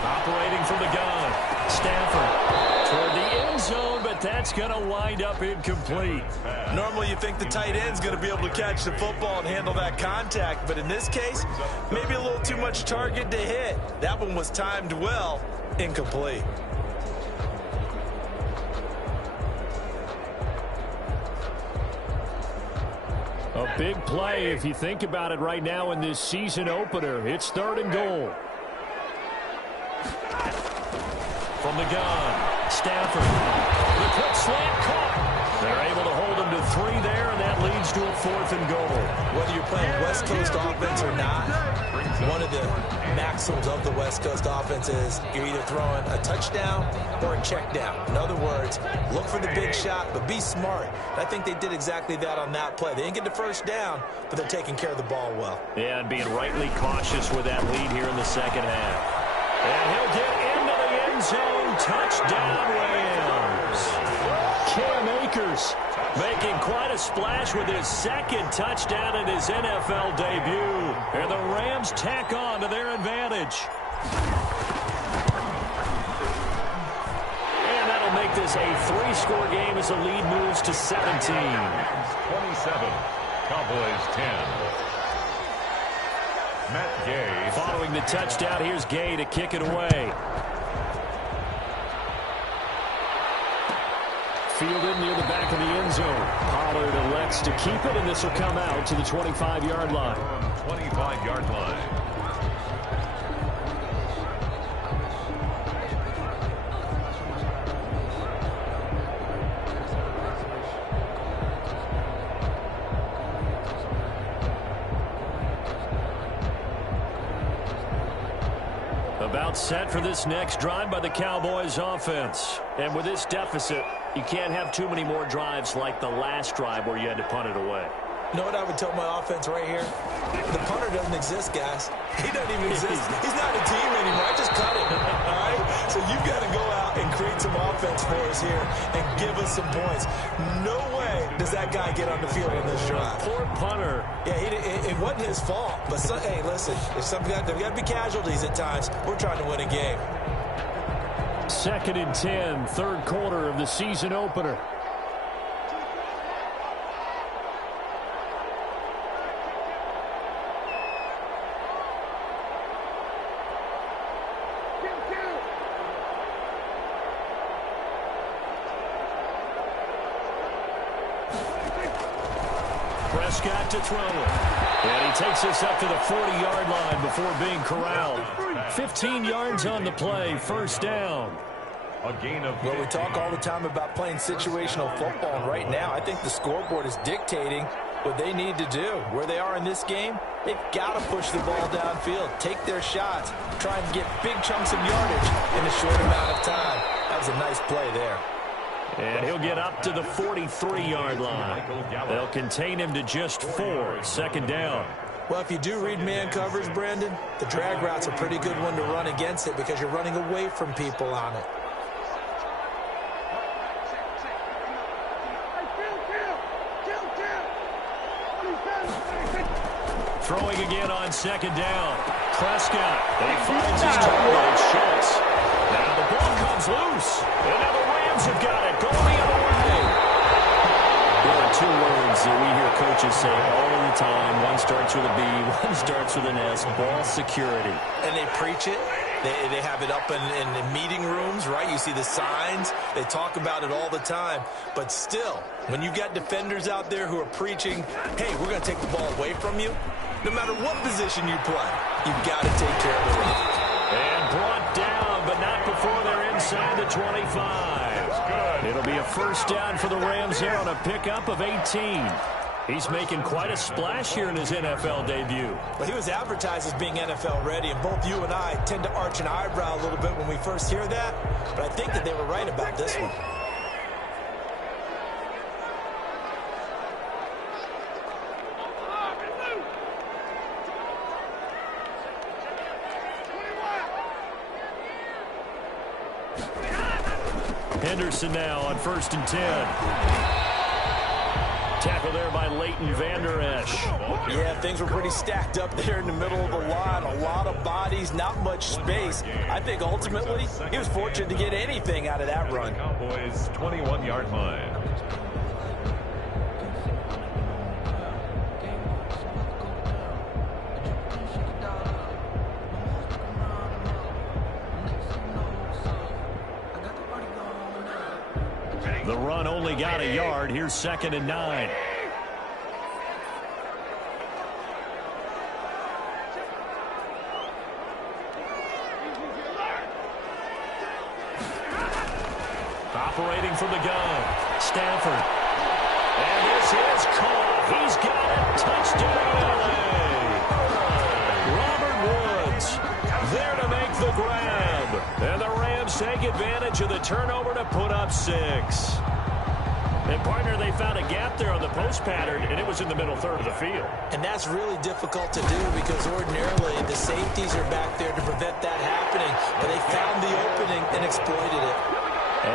Operating from the gun. Stafford toward the end zone, but that's going to wind up incomplete. Normally you think the tight end's going to be able to catch the football and handle that contact, but in this case, maybe a little too much target to hit. That one was timed well. Incomplete. A big play if you think about it right now in this season opener. It's third and goal. From the gun, Stafford. The quick slant caught. They're able to hold him to 3 there, and that leads to a 4th and goal. Whether you're playing West Coast offense or not, one of the maxims of the West Coast offense is you're either throwing a touchdown or a check down. In other words, look for the big shot, but be smart. I think they did exactly that on that play. They didn't get the first down, but they're taking care of the ball well. Yeah, and being rightly cautious with that lead here in the second half. And he'll get into the end zone. Touchdown, Rams. Cam Akers making quite a splash with his second touchdown in his NFL debut. And the Rams tack on to their advantage. And that'll make this a 3-score game as the lead moves to 17. 27. Cowboys 10. Matt Gay. Following the touchdown, here's Gay to kick it away. Fielded near the back of the end zone. Pollard elects to keep it, and this will come out to the 25-yard line. 25-yard line. About set for this next drive by the Cowboys offense. And with this deficit, you can't have too many more drives like the last drive where you had to punt it away. You know what I would tell my offense right here? The punter doesn't exist, guys. He doesn't even exist. He's not a team anymore. I just cut him, all right? So you've got to go out and create some offense for us here and give us some points. No way does that guy get on the field on this drive. Poor punter. Yeah, it wasn't his fault. But, hey, listen, there's got to be casualties at times. We're trying to win a game. Second and 10, third quarter of the season opener. Prescott to throw it. And he takes us up to the 40-yard line before being corralled. 15 yards on the play, first down. A gain of... Well, we talk all the time about playing situational football, and right now I think the scoreboard is dictating what they need to do. Where they are in this game, they've got to push the ball downfield, take their shots, try and get big chunks of yardage in a short amount of time. That was a nice play there. And he'll get up to the 43-yard line. They'll contain him to just 4, second down. Well, if you do read man coverage, Brandon, the drag route's a pretty good one to run against it because you're running away from people on it. Throwing again on second down. Prescott. He finds his target. Schultz. Now the ball comes loose. And now the Rams have got it. Going the other way. There are 2 words that we hear coaches say all the time. One starts with a B, one starts with an S. Ball security. And they preach it. They have it up in meeting rooms, right? You see the signs. They talk about it all the time. But still, when you've got defenders out there who are preaching, hey, we're going to take the ball away from you, no matter what position you play, you've got to take care of the run. And brought down, but not before they're inside the 25. It'll be a first down for the Rams there on a pickup of 18. He's making quite a splash here in his NFL debut. But he was advertised as being NFL ready, and both you and I tend to arch an eyebrow a little bit when we first hear that. But I think that they were right about this one. Henderson now on 1st and 10. Tackle there by Leighton Vander Esch. Yeah, things were pretty stacked up there in the middle of the line. A lot of bodies, not much space. I think ultimately he was fortunate to get anything out of that run. Cowboys 21-yard line. The run only got a yard. Here's 2nd and 9. Operating from the gun, Stafford. And this is caught. He's got it. Touchdown, LA. Robert Woods there to make the grab. And the Rams take advantage of the turnover to put up 6. And, partner, they found a gap there on the post pattern, and it was in the middle third of the field. And that's really difficult to do because ordinarily the safeties are back there to prevent that happening. But they found the opening and exploited it.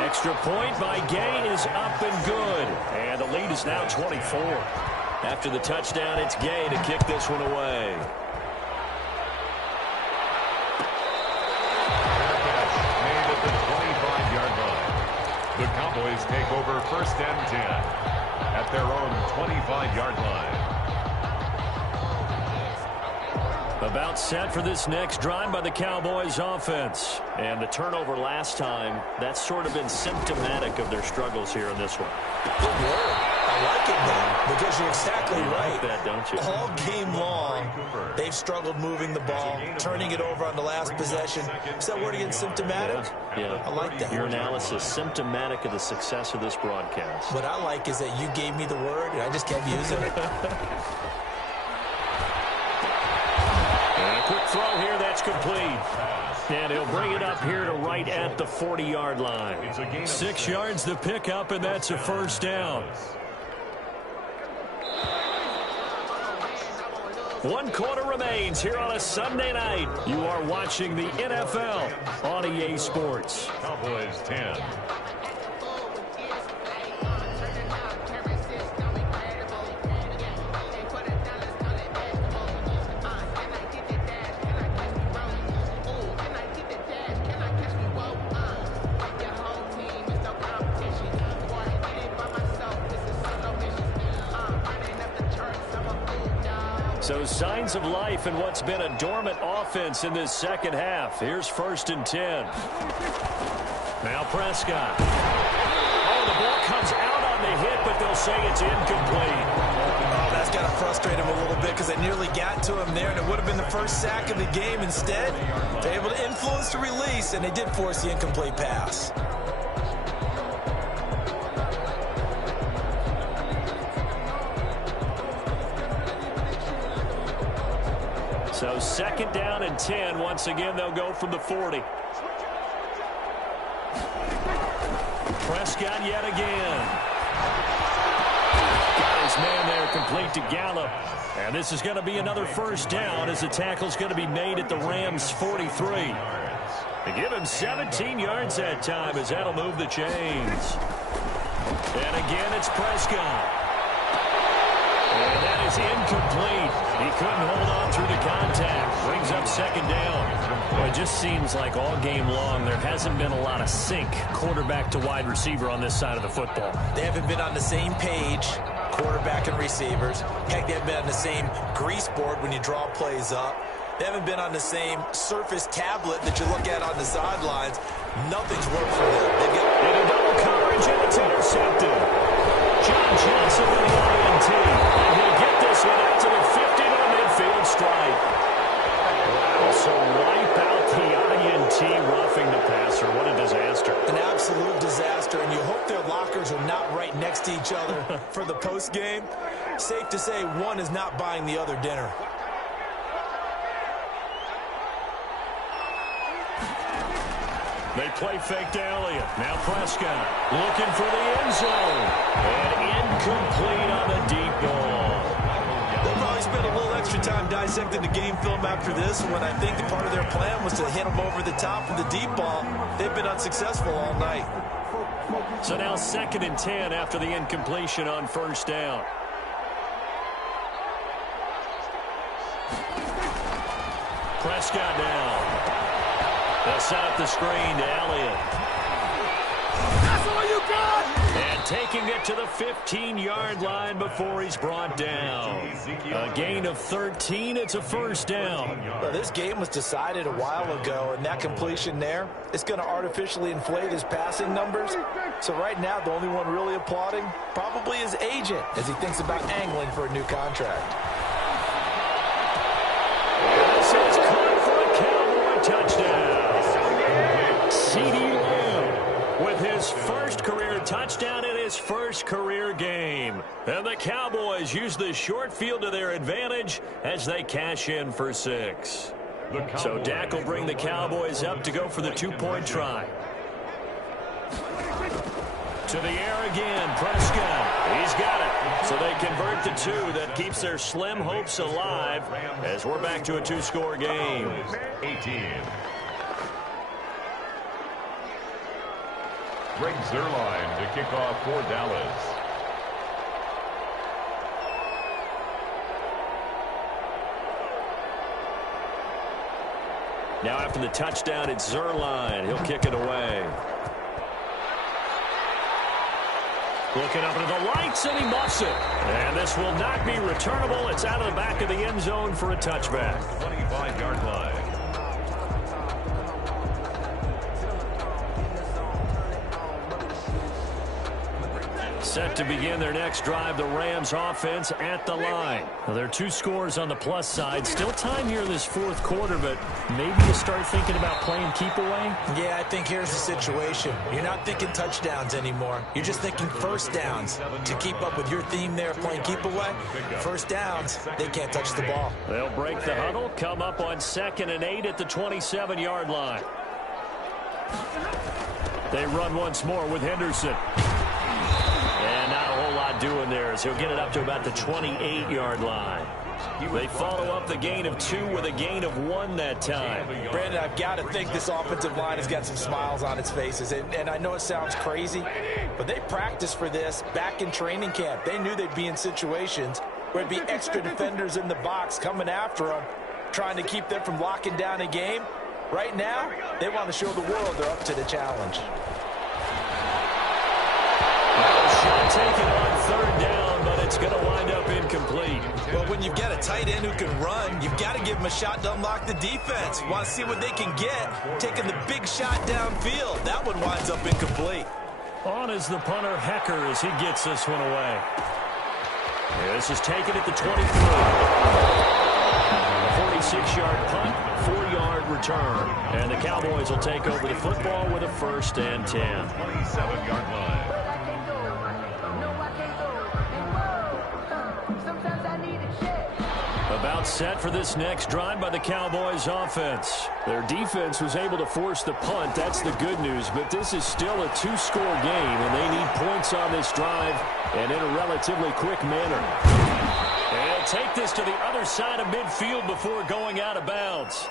Extra point by Gay is up and good. And the lead is now 24. After the touchdown, it's Gay to kick this one away. Made at the 25-yard line. The Cowboys take over 1st and 10 at their own 25-yard line. About set for this next drive by the Cowboys offense. And the turnover last time, that's sort of been symptomatic of their struggles here in this one. Good word. I like it, though, because you're exactly right. Like that, don't you? All game long, they've struggled moving the ball, turning it over on the last possession. Is that word again, symptomatic? Yeah. I like that. Your analysis, symptomatic of the success of this broadcast. What I like is that you gave me the word, and I just kept using it. And a quick throw here, that's complete. And he'll bring it up here to right at the 40-yard line. 6 yards the pickup, and that's a 1st down. 1 quarter remains here on a Sunday night. You are watching the NFL on EA Sports. Cowboys 10. So signs of life in what's been a dormant offense in this second half. Here's 1st and 10. Now Prescott. Oh, the ball comes out on the hit, but they'll say it's incomplete. Oh, that's got to frustrate him a little bit because they nearly got to him there, and it would have been the first sack of the game. Instead, they're able to influence the release, and they did force the incomplete pass. So 2nd down and 10. Once again, they'll go from the 40. Prescott yet again. Got his man there complete to Gallup. And this is going to be another 1st down as the tackle's going to be made at the Rams' 43. They give him 17 yards that time as that'll move the chains. And again, it's Prescott. And that is incomplete. He couldn't hold on through the contact. Brings up 2nd down. Well, it just seems like all game long there hasn't been a lot of sync quarterback to wide receiver on this side of the football. They haven't been on the same page, quarterback and receivers. Heck, they haven't been on the same grease board when you draw plays up. They haven't been on the same Surface tablet that you look at on the sidelines. Nothing's worked for them. They've got into double coverage, and it's intercepted. John Johnson with the INT. And he'll get this one out to the 50 to the midfield strike. Also wipe out the INT, roughing the passer. What a disaster. An absolute disaster, and you hope their lockers are not right next to each other for the post game. safe to say one is not buying the other dinner. They play fake to Elliott. Now Prescott looking for the end zone. And incomplete on the deep ball. They'll probably spend a little extra time dissecting the game film after this when I think the part of their plan was to hit them over the top of the deep ball. They've been unsuccessful all night. So now 2nd and 10 after the incompletion on first down. Prescott down. They'll set up the screen to Elliott. That's all you got! And taking it to the 15-yard line before he's brought down. A gain of 13. It's a first down. Well, this game was decided a while ago, and that completion there is going to artificially inflate his passing numbers. So right now, the only one really applauding probably his agent as he thinks about angling for a new contract. This is caught for a Cowboy touchdown. CeeDee Lamb with his first career touchdown in his first career game. And the Cowboys use the short field to their advantage as they cash in for 6. So Dak will bring the Cowboys up to go for the 2-point try. To the air again, Prescott. He's got it. So they convert the 2. That keeps their slim hopes alive as we're back to a 2-score game. 18. Greg Zuerlein to kick off for Dallas. Now after the touchdown, it's Zuerlein. He'll kick it away. Looking up into the lights, and he muffs it. And this will not be returnable. It's out of the back of the end zone for a touchback. 25-yard line. Set to begin their next drive, the Rams offense at the line. Well, there are 2 scores on the plus side. Still time here in this 4th quarter, but maybe you start thinking about playing keep away? Yeah, I think here's the situation. You're not thinking touchdowns anymore. You're just thinking first downs. To keep up with your theme there, playing keep away, first downs, they can't touch the ball. They'll break the huddle, come up on 2nd and 8 at the 27-yard line. They run once more with Henderson. And not a whole lot doing there as he'll get it up to about the 28-yard line. They follow up the gain of 2 with a gain of 1 that time. Brandon, I've got to think this offensive line has got some smiles on its faces. And I know it sounds crazy, but they practiced for this back in training camp. They knew they'd be in situations where there'd be extra defenders in the box coming after them, trying to keep them from locking down a game. Right now, they want to show the world they're up to the challenge. Shot taken on 3rd down, but it's going to wind up incomplete. Well, when you've got a tight end who can run, you've got to give him a shot to unlock the defense. Want to see what they can get, taking the big shot downfield. That one winds up incomplete. On is the punter, Hecker, as he gets this one away. This is taken at the 23. A 46-yard punt, 4-yard return. And the Cowboys will take over the football with a 1st and 10. 27-yard line. About set for this next drive by the Cowboys offense. Their defense was able to force the punt. That's the good news, but this is still a 2-score game, and they need points on this drive and in a relatively quick manner. And they'll take this to the other side of midfield before going out of bounds.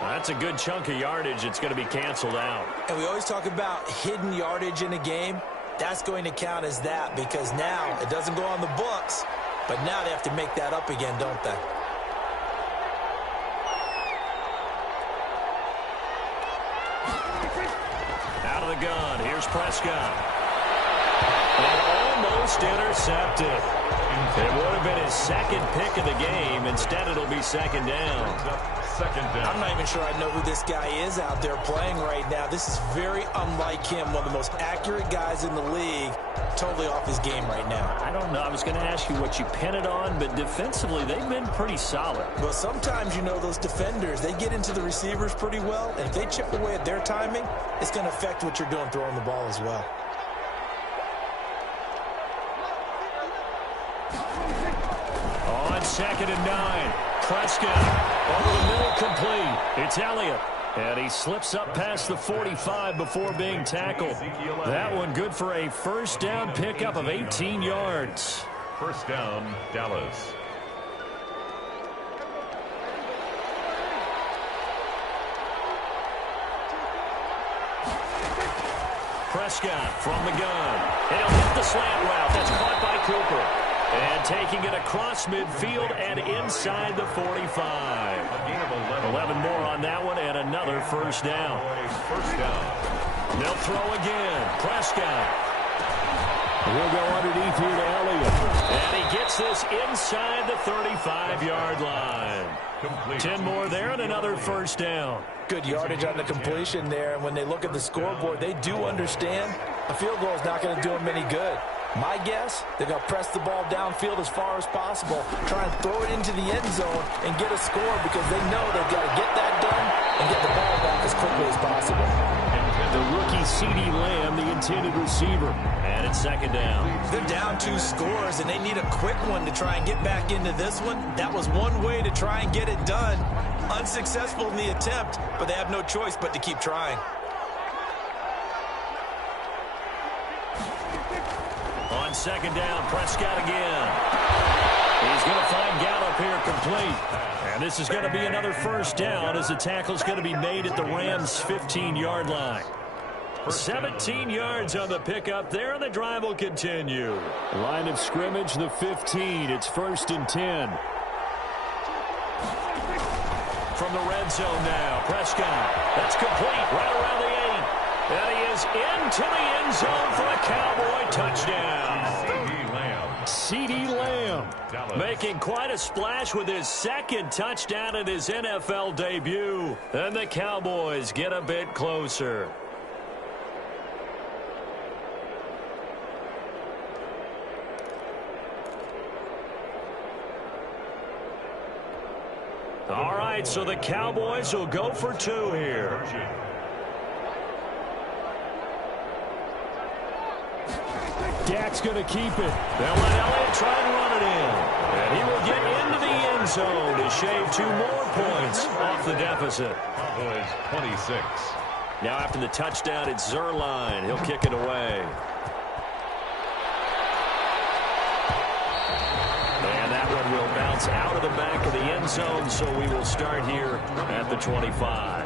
That's a good chunk of yardage. It's going to be canceled out. And we always talk about hidden yardage in a game. That's going to count as that because now it doesn't go on the books, but now they have to make that up again, don't they? Out of the gun, here's Prescott. And almost intercepted. It would have been his 2nd pick of the game. Instead, it'll be 2nd down. I'm not even sure I know who this guy is out there playing right now. This is very unlike him, one of the most accurate guys in the league. Totally off his game right now. I don't know. I was going to ask you what you pin it on, but defensively, they've been pretty solid. Well, sometimes, you know, those defenders, they get into the receivers pretty well, and if they chip away at their timing, it's going to affect what you're doing throwing the ball as well. on 2nd and 9. Prescott over the middle, complete. It's Elliott. And he slips up past the 45 before being tackled. That one good for a first down pickup of 18 yards. First down, Dallas. Prescott from the gun. And he'll hit the slant route. That's caught by Cooper. And taking it across midfield and inside the 45. 11 more on that one and another first down. They'll throw again. Prescott. We'll go underneath here to Elliott. And he gets this inside the 35-yard line. 10 more there and another first down. Good yardage on the completion there. And when they look at the scoreboard, they do understand a field goal is not going to do them any good. My guess, they're going to press the ball downfield as far as possible, try and throw it into the end zone and get a score because they know they've got to get that done and get the ball back as quickly as possible. The rookie CeeDee Lamb, the intended receiver. And it's 2nd down. They're down 2 scores, and they need a quick one to try and get back into this one. That was one way to try and get it done. Unsuccessful in the attempt, but they have no choice but to keep trying. On 2nd down, Prescott again. He's going to find Gallup here complete. And this is going to be another first down as the tackle's going to be made at the Rams' 15-yard line. 17 yards on the pickup there, and the drive will continue. Line of scrimmage, the 15. It's 1st and 10. From the red zone now, Prescott. That's complete right around the 8. And he is into the end zone for a Cowboy touchdown. CeeDee Lamb making quite a splash with his 2nd touchdown in his NFL debut. And the Cowboys get a bit closer. All right, so the Cowboys will go for 2 here. Dak's going to keep it. They'll let Elliott try and run it in. And he will get into the end zone to shave 2 more points off the deficit. Cowboys 26. Now after the touchdown, it's Zerline. He'll kick it away. And that one will bounce out of the back of the end zone, so we will start here at the 25.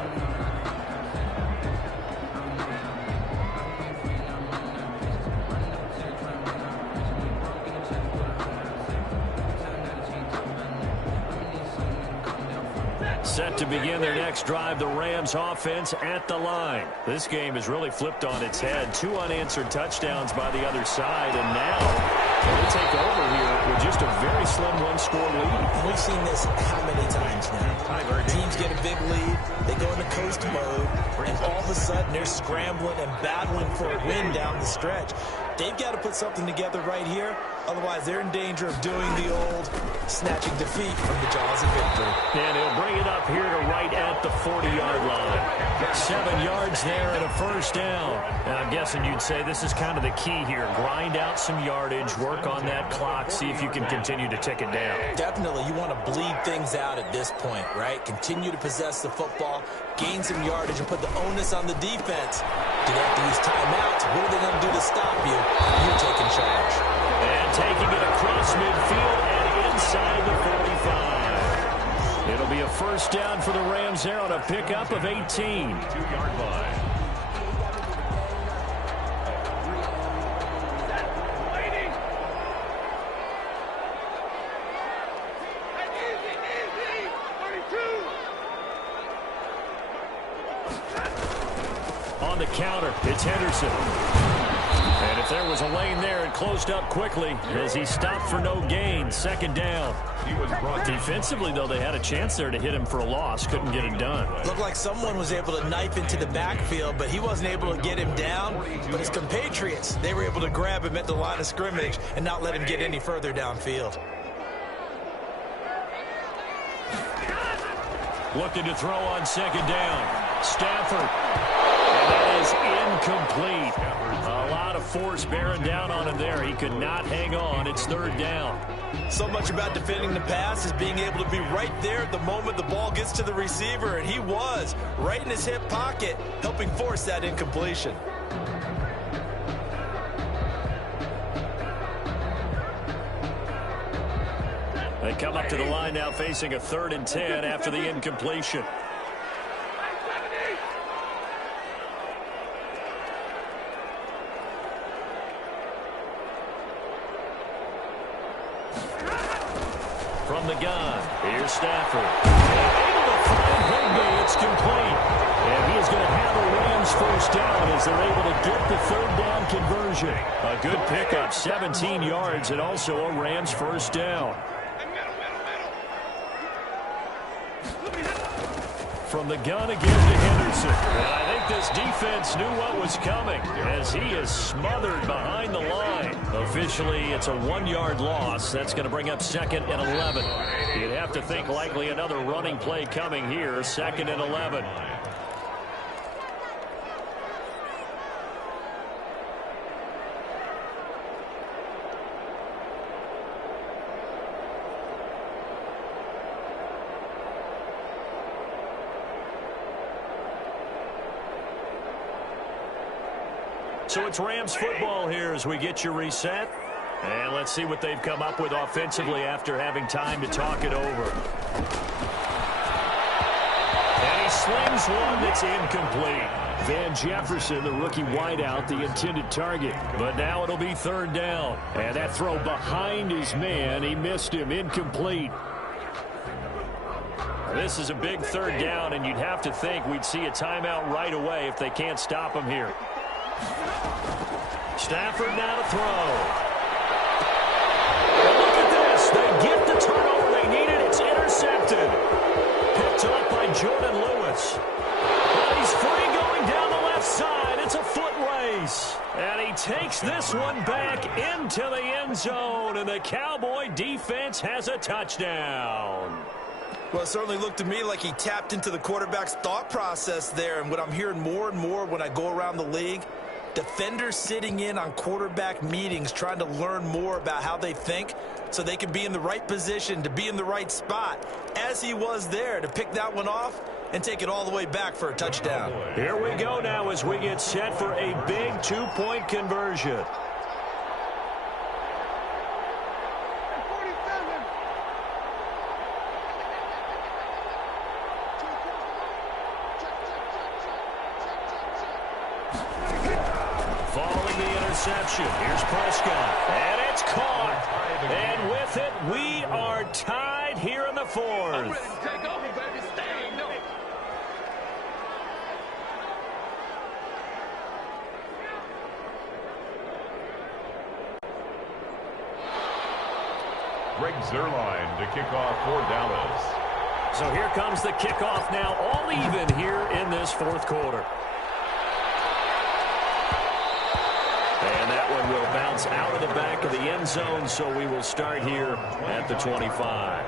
Set to begin their next drive, the Rams offense at the line. This game has really flipped on its head. 2 unanswered touchdowns by the other side, and now they take over here with just a very slim 1-score lead. And we've seen this how many times now? Teams get a big lead, they go into coast mode, and all of a sudden they're scrambling and battling for a win down the stretch. They've got to put something together right here. Otherwise, they're in danger of doing the old snatching defeat from the jaws of victory. And he'll bring it up here to right at the 40-yard line. 7 yards there and a first down. And I'm guessing you'd say this is kind of the key here. Grind out some yardage, work on that clock, see if you can continue to tick it down. Definitely, you want to bleed things out at this point, right? Continue to possess the football, gain some yardage, and put the onus on the defense. Do they have to use timeouts? What are they going to do to stop you? You're taking charge. And taking it across midfield and inside the 45. It'll be a first down for the Rams there on a pickup of 18. 2-yard line. On the counter, it's Henderson. And if there was a lane there, it closed up quickly as he stopped for no gain. 2nd down. He was brought Defensively, though, they had a chance there to hit him for a loss. Couldn't get it done. Looked like someone was able to knife into the backfield, but he wasn't able to get him down. But his compatriots, they were able to grab him at the line of scrimmage and not let him get any further downfield. Looking to throw on 2nd down. Stafford. And that is incomplete. A lot of force bearing down on him there. He could not hang on. It's third down. So much about defending the pass is being able to be right there at the moment the ball gets to the receiver, and he was right in his hip pocket, helping force that incompletion. They come up to the line now facing a 3rd and 10 after the incompletion. From the gun, here's Stafford. Able to find Higby. It's complete. And he is going to have a Rams first down as they're able to get the 3rd down conversion. A good pickup, 17 yards, and also a Rams first down. From the gun again to Henderson. And I think this defense knew what was coming as he is smothered behind the line. Officially, it's a 1-yard loss. That's going to bring up 2nd and 11. You'd have to think likely another running play coming here. 2nd and 11. So it's Rams football here as we get you reset. And let's see what they've come up with offensively after having time to talk it over. And he slings one that's incomplete. Van Jefferson, the rookie wideout, the intended target. But now it'll be 3rd down. And that throw behind his man, he missed him, incomplete. This is a big 3rd down, and you'd have to think we'd see a timeout right away if they can't stop him here. Stafford now to throw. And look at this. They get the turnover they needed. It's intercepted. Picked up by Jordan Lewis. And he's free going down the left side. It's a foot race. And he takes this one back into the end zone. And the Cowboy defense has a touchdown. Well, it certainly looked to me like he tapped into the quarterback's thought process there. And what I'm hearing more and more when I go around the league, defenders sitting in on quarterback meetings trying to learn more about how they think so they can be in the right position to be in the right spot, as he was there to pick that one off and take it all the way back for a touchdown. Here we go now as we get set for a big 2-point conversion. Interception. Here's Prescott. And it's caught. And with it, we are tied here in the 4th. Greg Zuerlein to kick off for Dallas. So here comes the kickoff now, all even here in this 4th quarter. And that one will bounce out of the back of the end zone, so we will start here at the 25.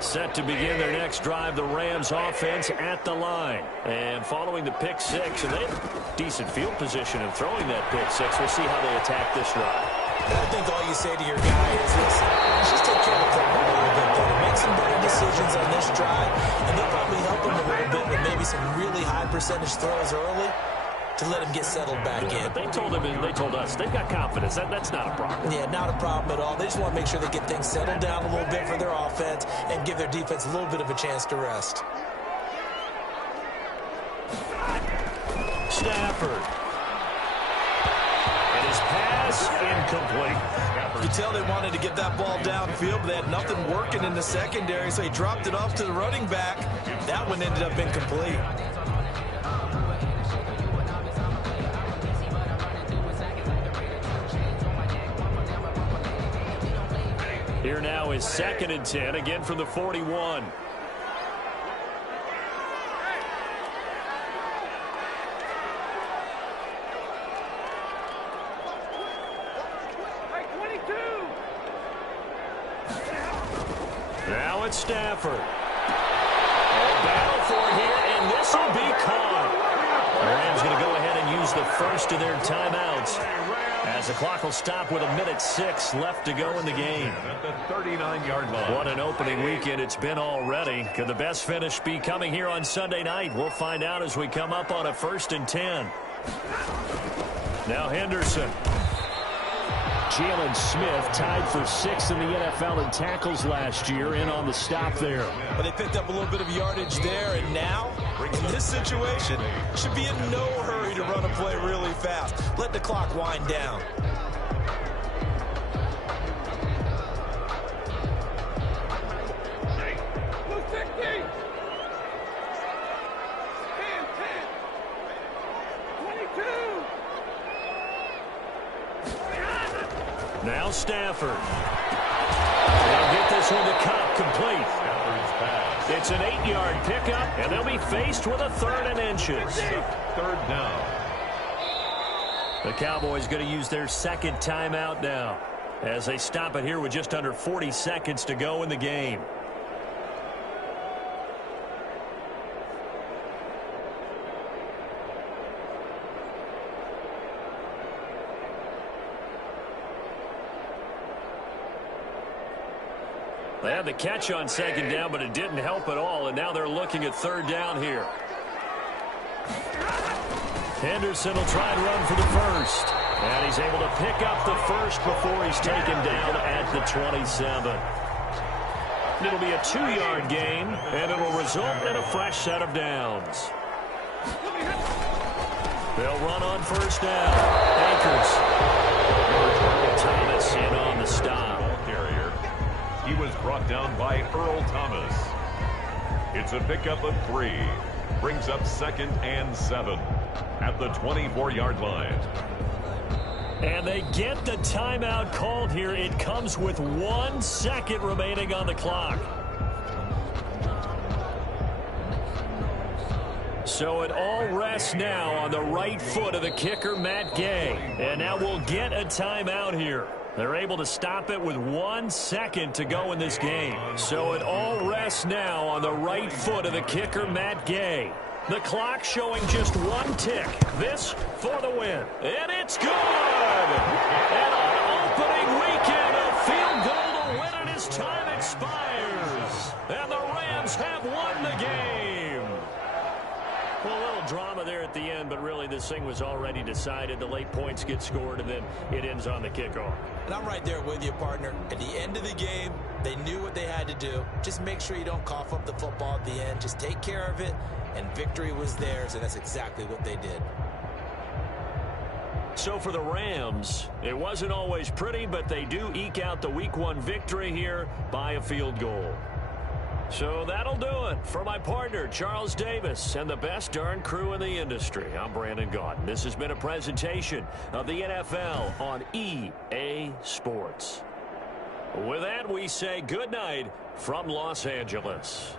Set to begin their next drive, the Rams offense at the line. And following the pick 6, and they have decent field position in throwing that pick 6. We'll see how they attack this drive. I think all you say to your guy is, listen, let's just take care of the football a little bit better. Make some better decisions on this drive, and they'll probably help him a little bit with maybe some really high percentage throws early to let him get settled back in. But they told him, and they told us, they've got confidence. That's not a problem. Yeah, not a problem at all. They just want to make sure they get things settled down a little bit for their offense and give their defense a little bit of a chance to rest. Stafford. And his pass incomplete. You could tell they wanted to get that ball downfield, but they had nothing working in the secondary, so he dropped it off to the running back. That one ended up incomplete. Here now is 2nd and 10, again from the 41. Now it's Stafford. Battle for it here, and this will be caught. The Rams going to go ahead and use the first of their timeouts as the clock will stop with 1:06 left to go in the game. At the 39-yard line. What an opening weekend it's been already. Could the best finish be coming here on Sunday night? We'll find out as we come up on a 1st and 10. Now Henderson. Jalen Smith tied for 6th in the NFL in tackles last year, in on the stop there. But they picked up a little bit of yardage there, and now, in this situation, should be in no hurry to run a play really fast. Let the clock wind down. Now Stafford. They'll get this one to Cup, complete. It's an 8-yard pickup, and they'll be faced with a 3rd and inches. 3rd down. The Cowboys going to use their 2nd timeout now as they stop it here with just under 40 seconds to go in the game. They had the catch on 2nd down, but it didn't help at all, and now they're looking at 3rd down here. Henderson will try and run for the first, and he's able to pick up the first before he's taken down at the 27. It'll be a 2-yard gain, and it'll result in a fresh set of downs. They'll run on 1st down. Akers. Thomas in on the stop. He was brought down by Earl Thomas. It's a pickup of 3. Brings up 2nd and 7 at the 24-yard line. And they get the timeout called here. It comes with 1 second remaining on the clock. So it all rests now on the right foot of the kicker, Matt Gay. And now we'll get a timeout here. They're able to stop it with 1 second to go in this game. So it all rests now on the right foot of the kicker, Matt Gay. The clock showing just 1 tick. This for the win. And it's good! And on opening weekend, a field goal to win it as time expires. And the Rams have won the game. Well, a little drama there at the end, but really this thing was already decided. The late points get scored, and then it ends on the kickoff. And I'm right there with you, partner. At the end of the game, they knew what they had to do. Just make sure you don't cough up the football at the end. Just take care of it, and victory was theirs, and that's exactly what they did. So for the Rams, it wasn't always pretty, but they do eke out the Week 1 victory here by a field goal. So that'll do it for my partner, Charles Davis, and the best darn crew in the industry. I'm Brandon Gaudin. This has been a presentation of the NFL on EA Sports. With that, we say good night from Los Angeles.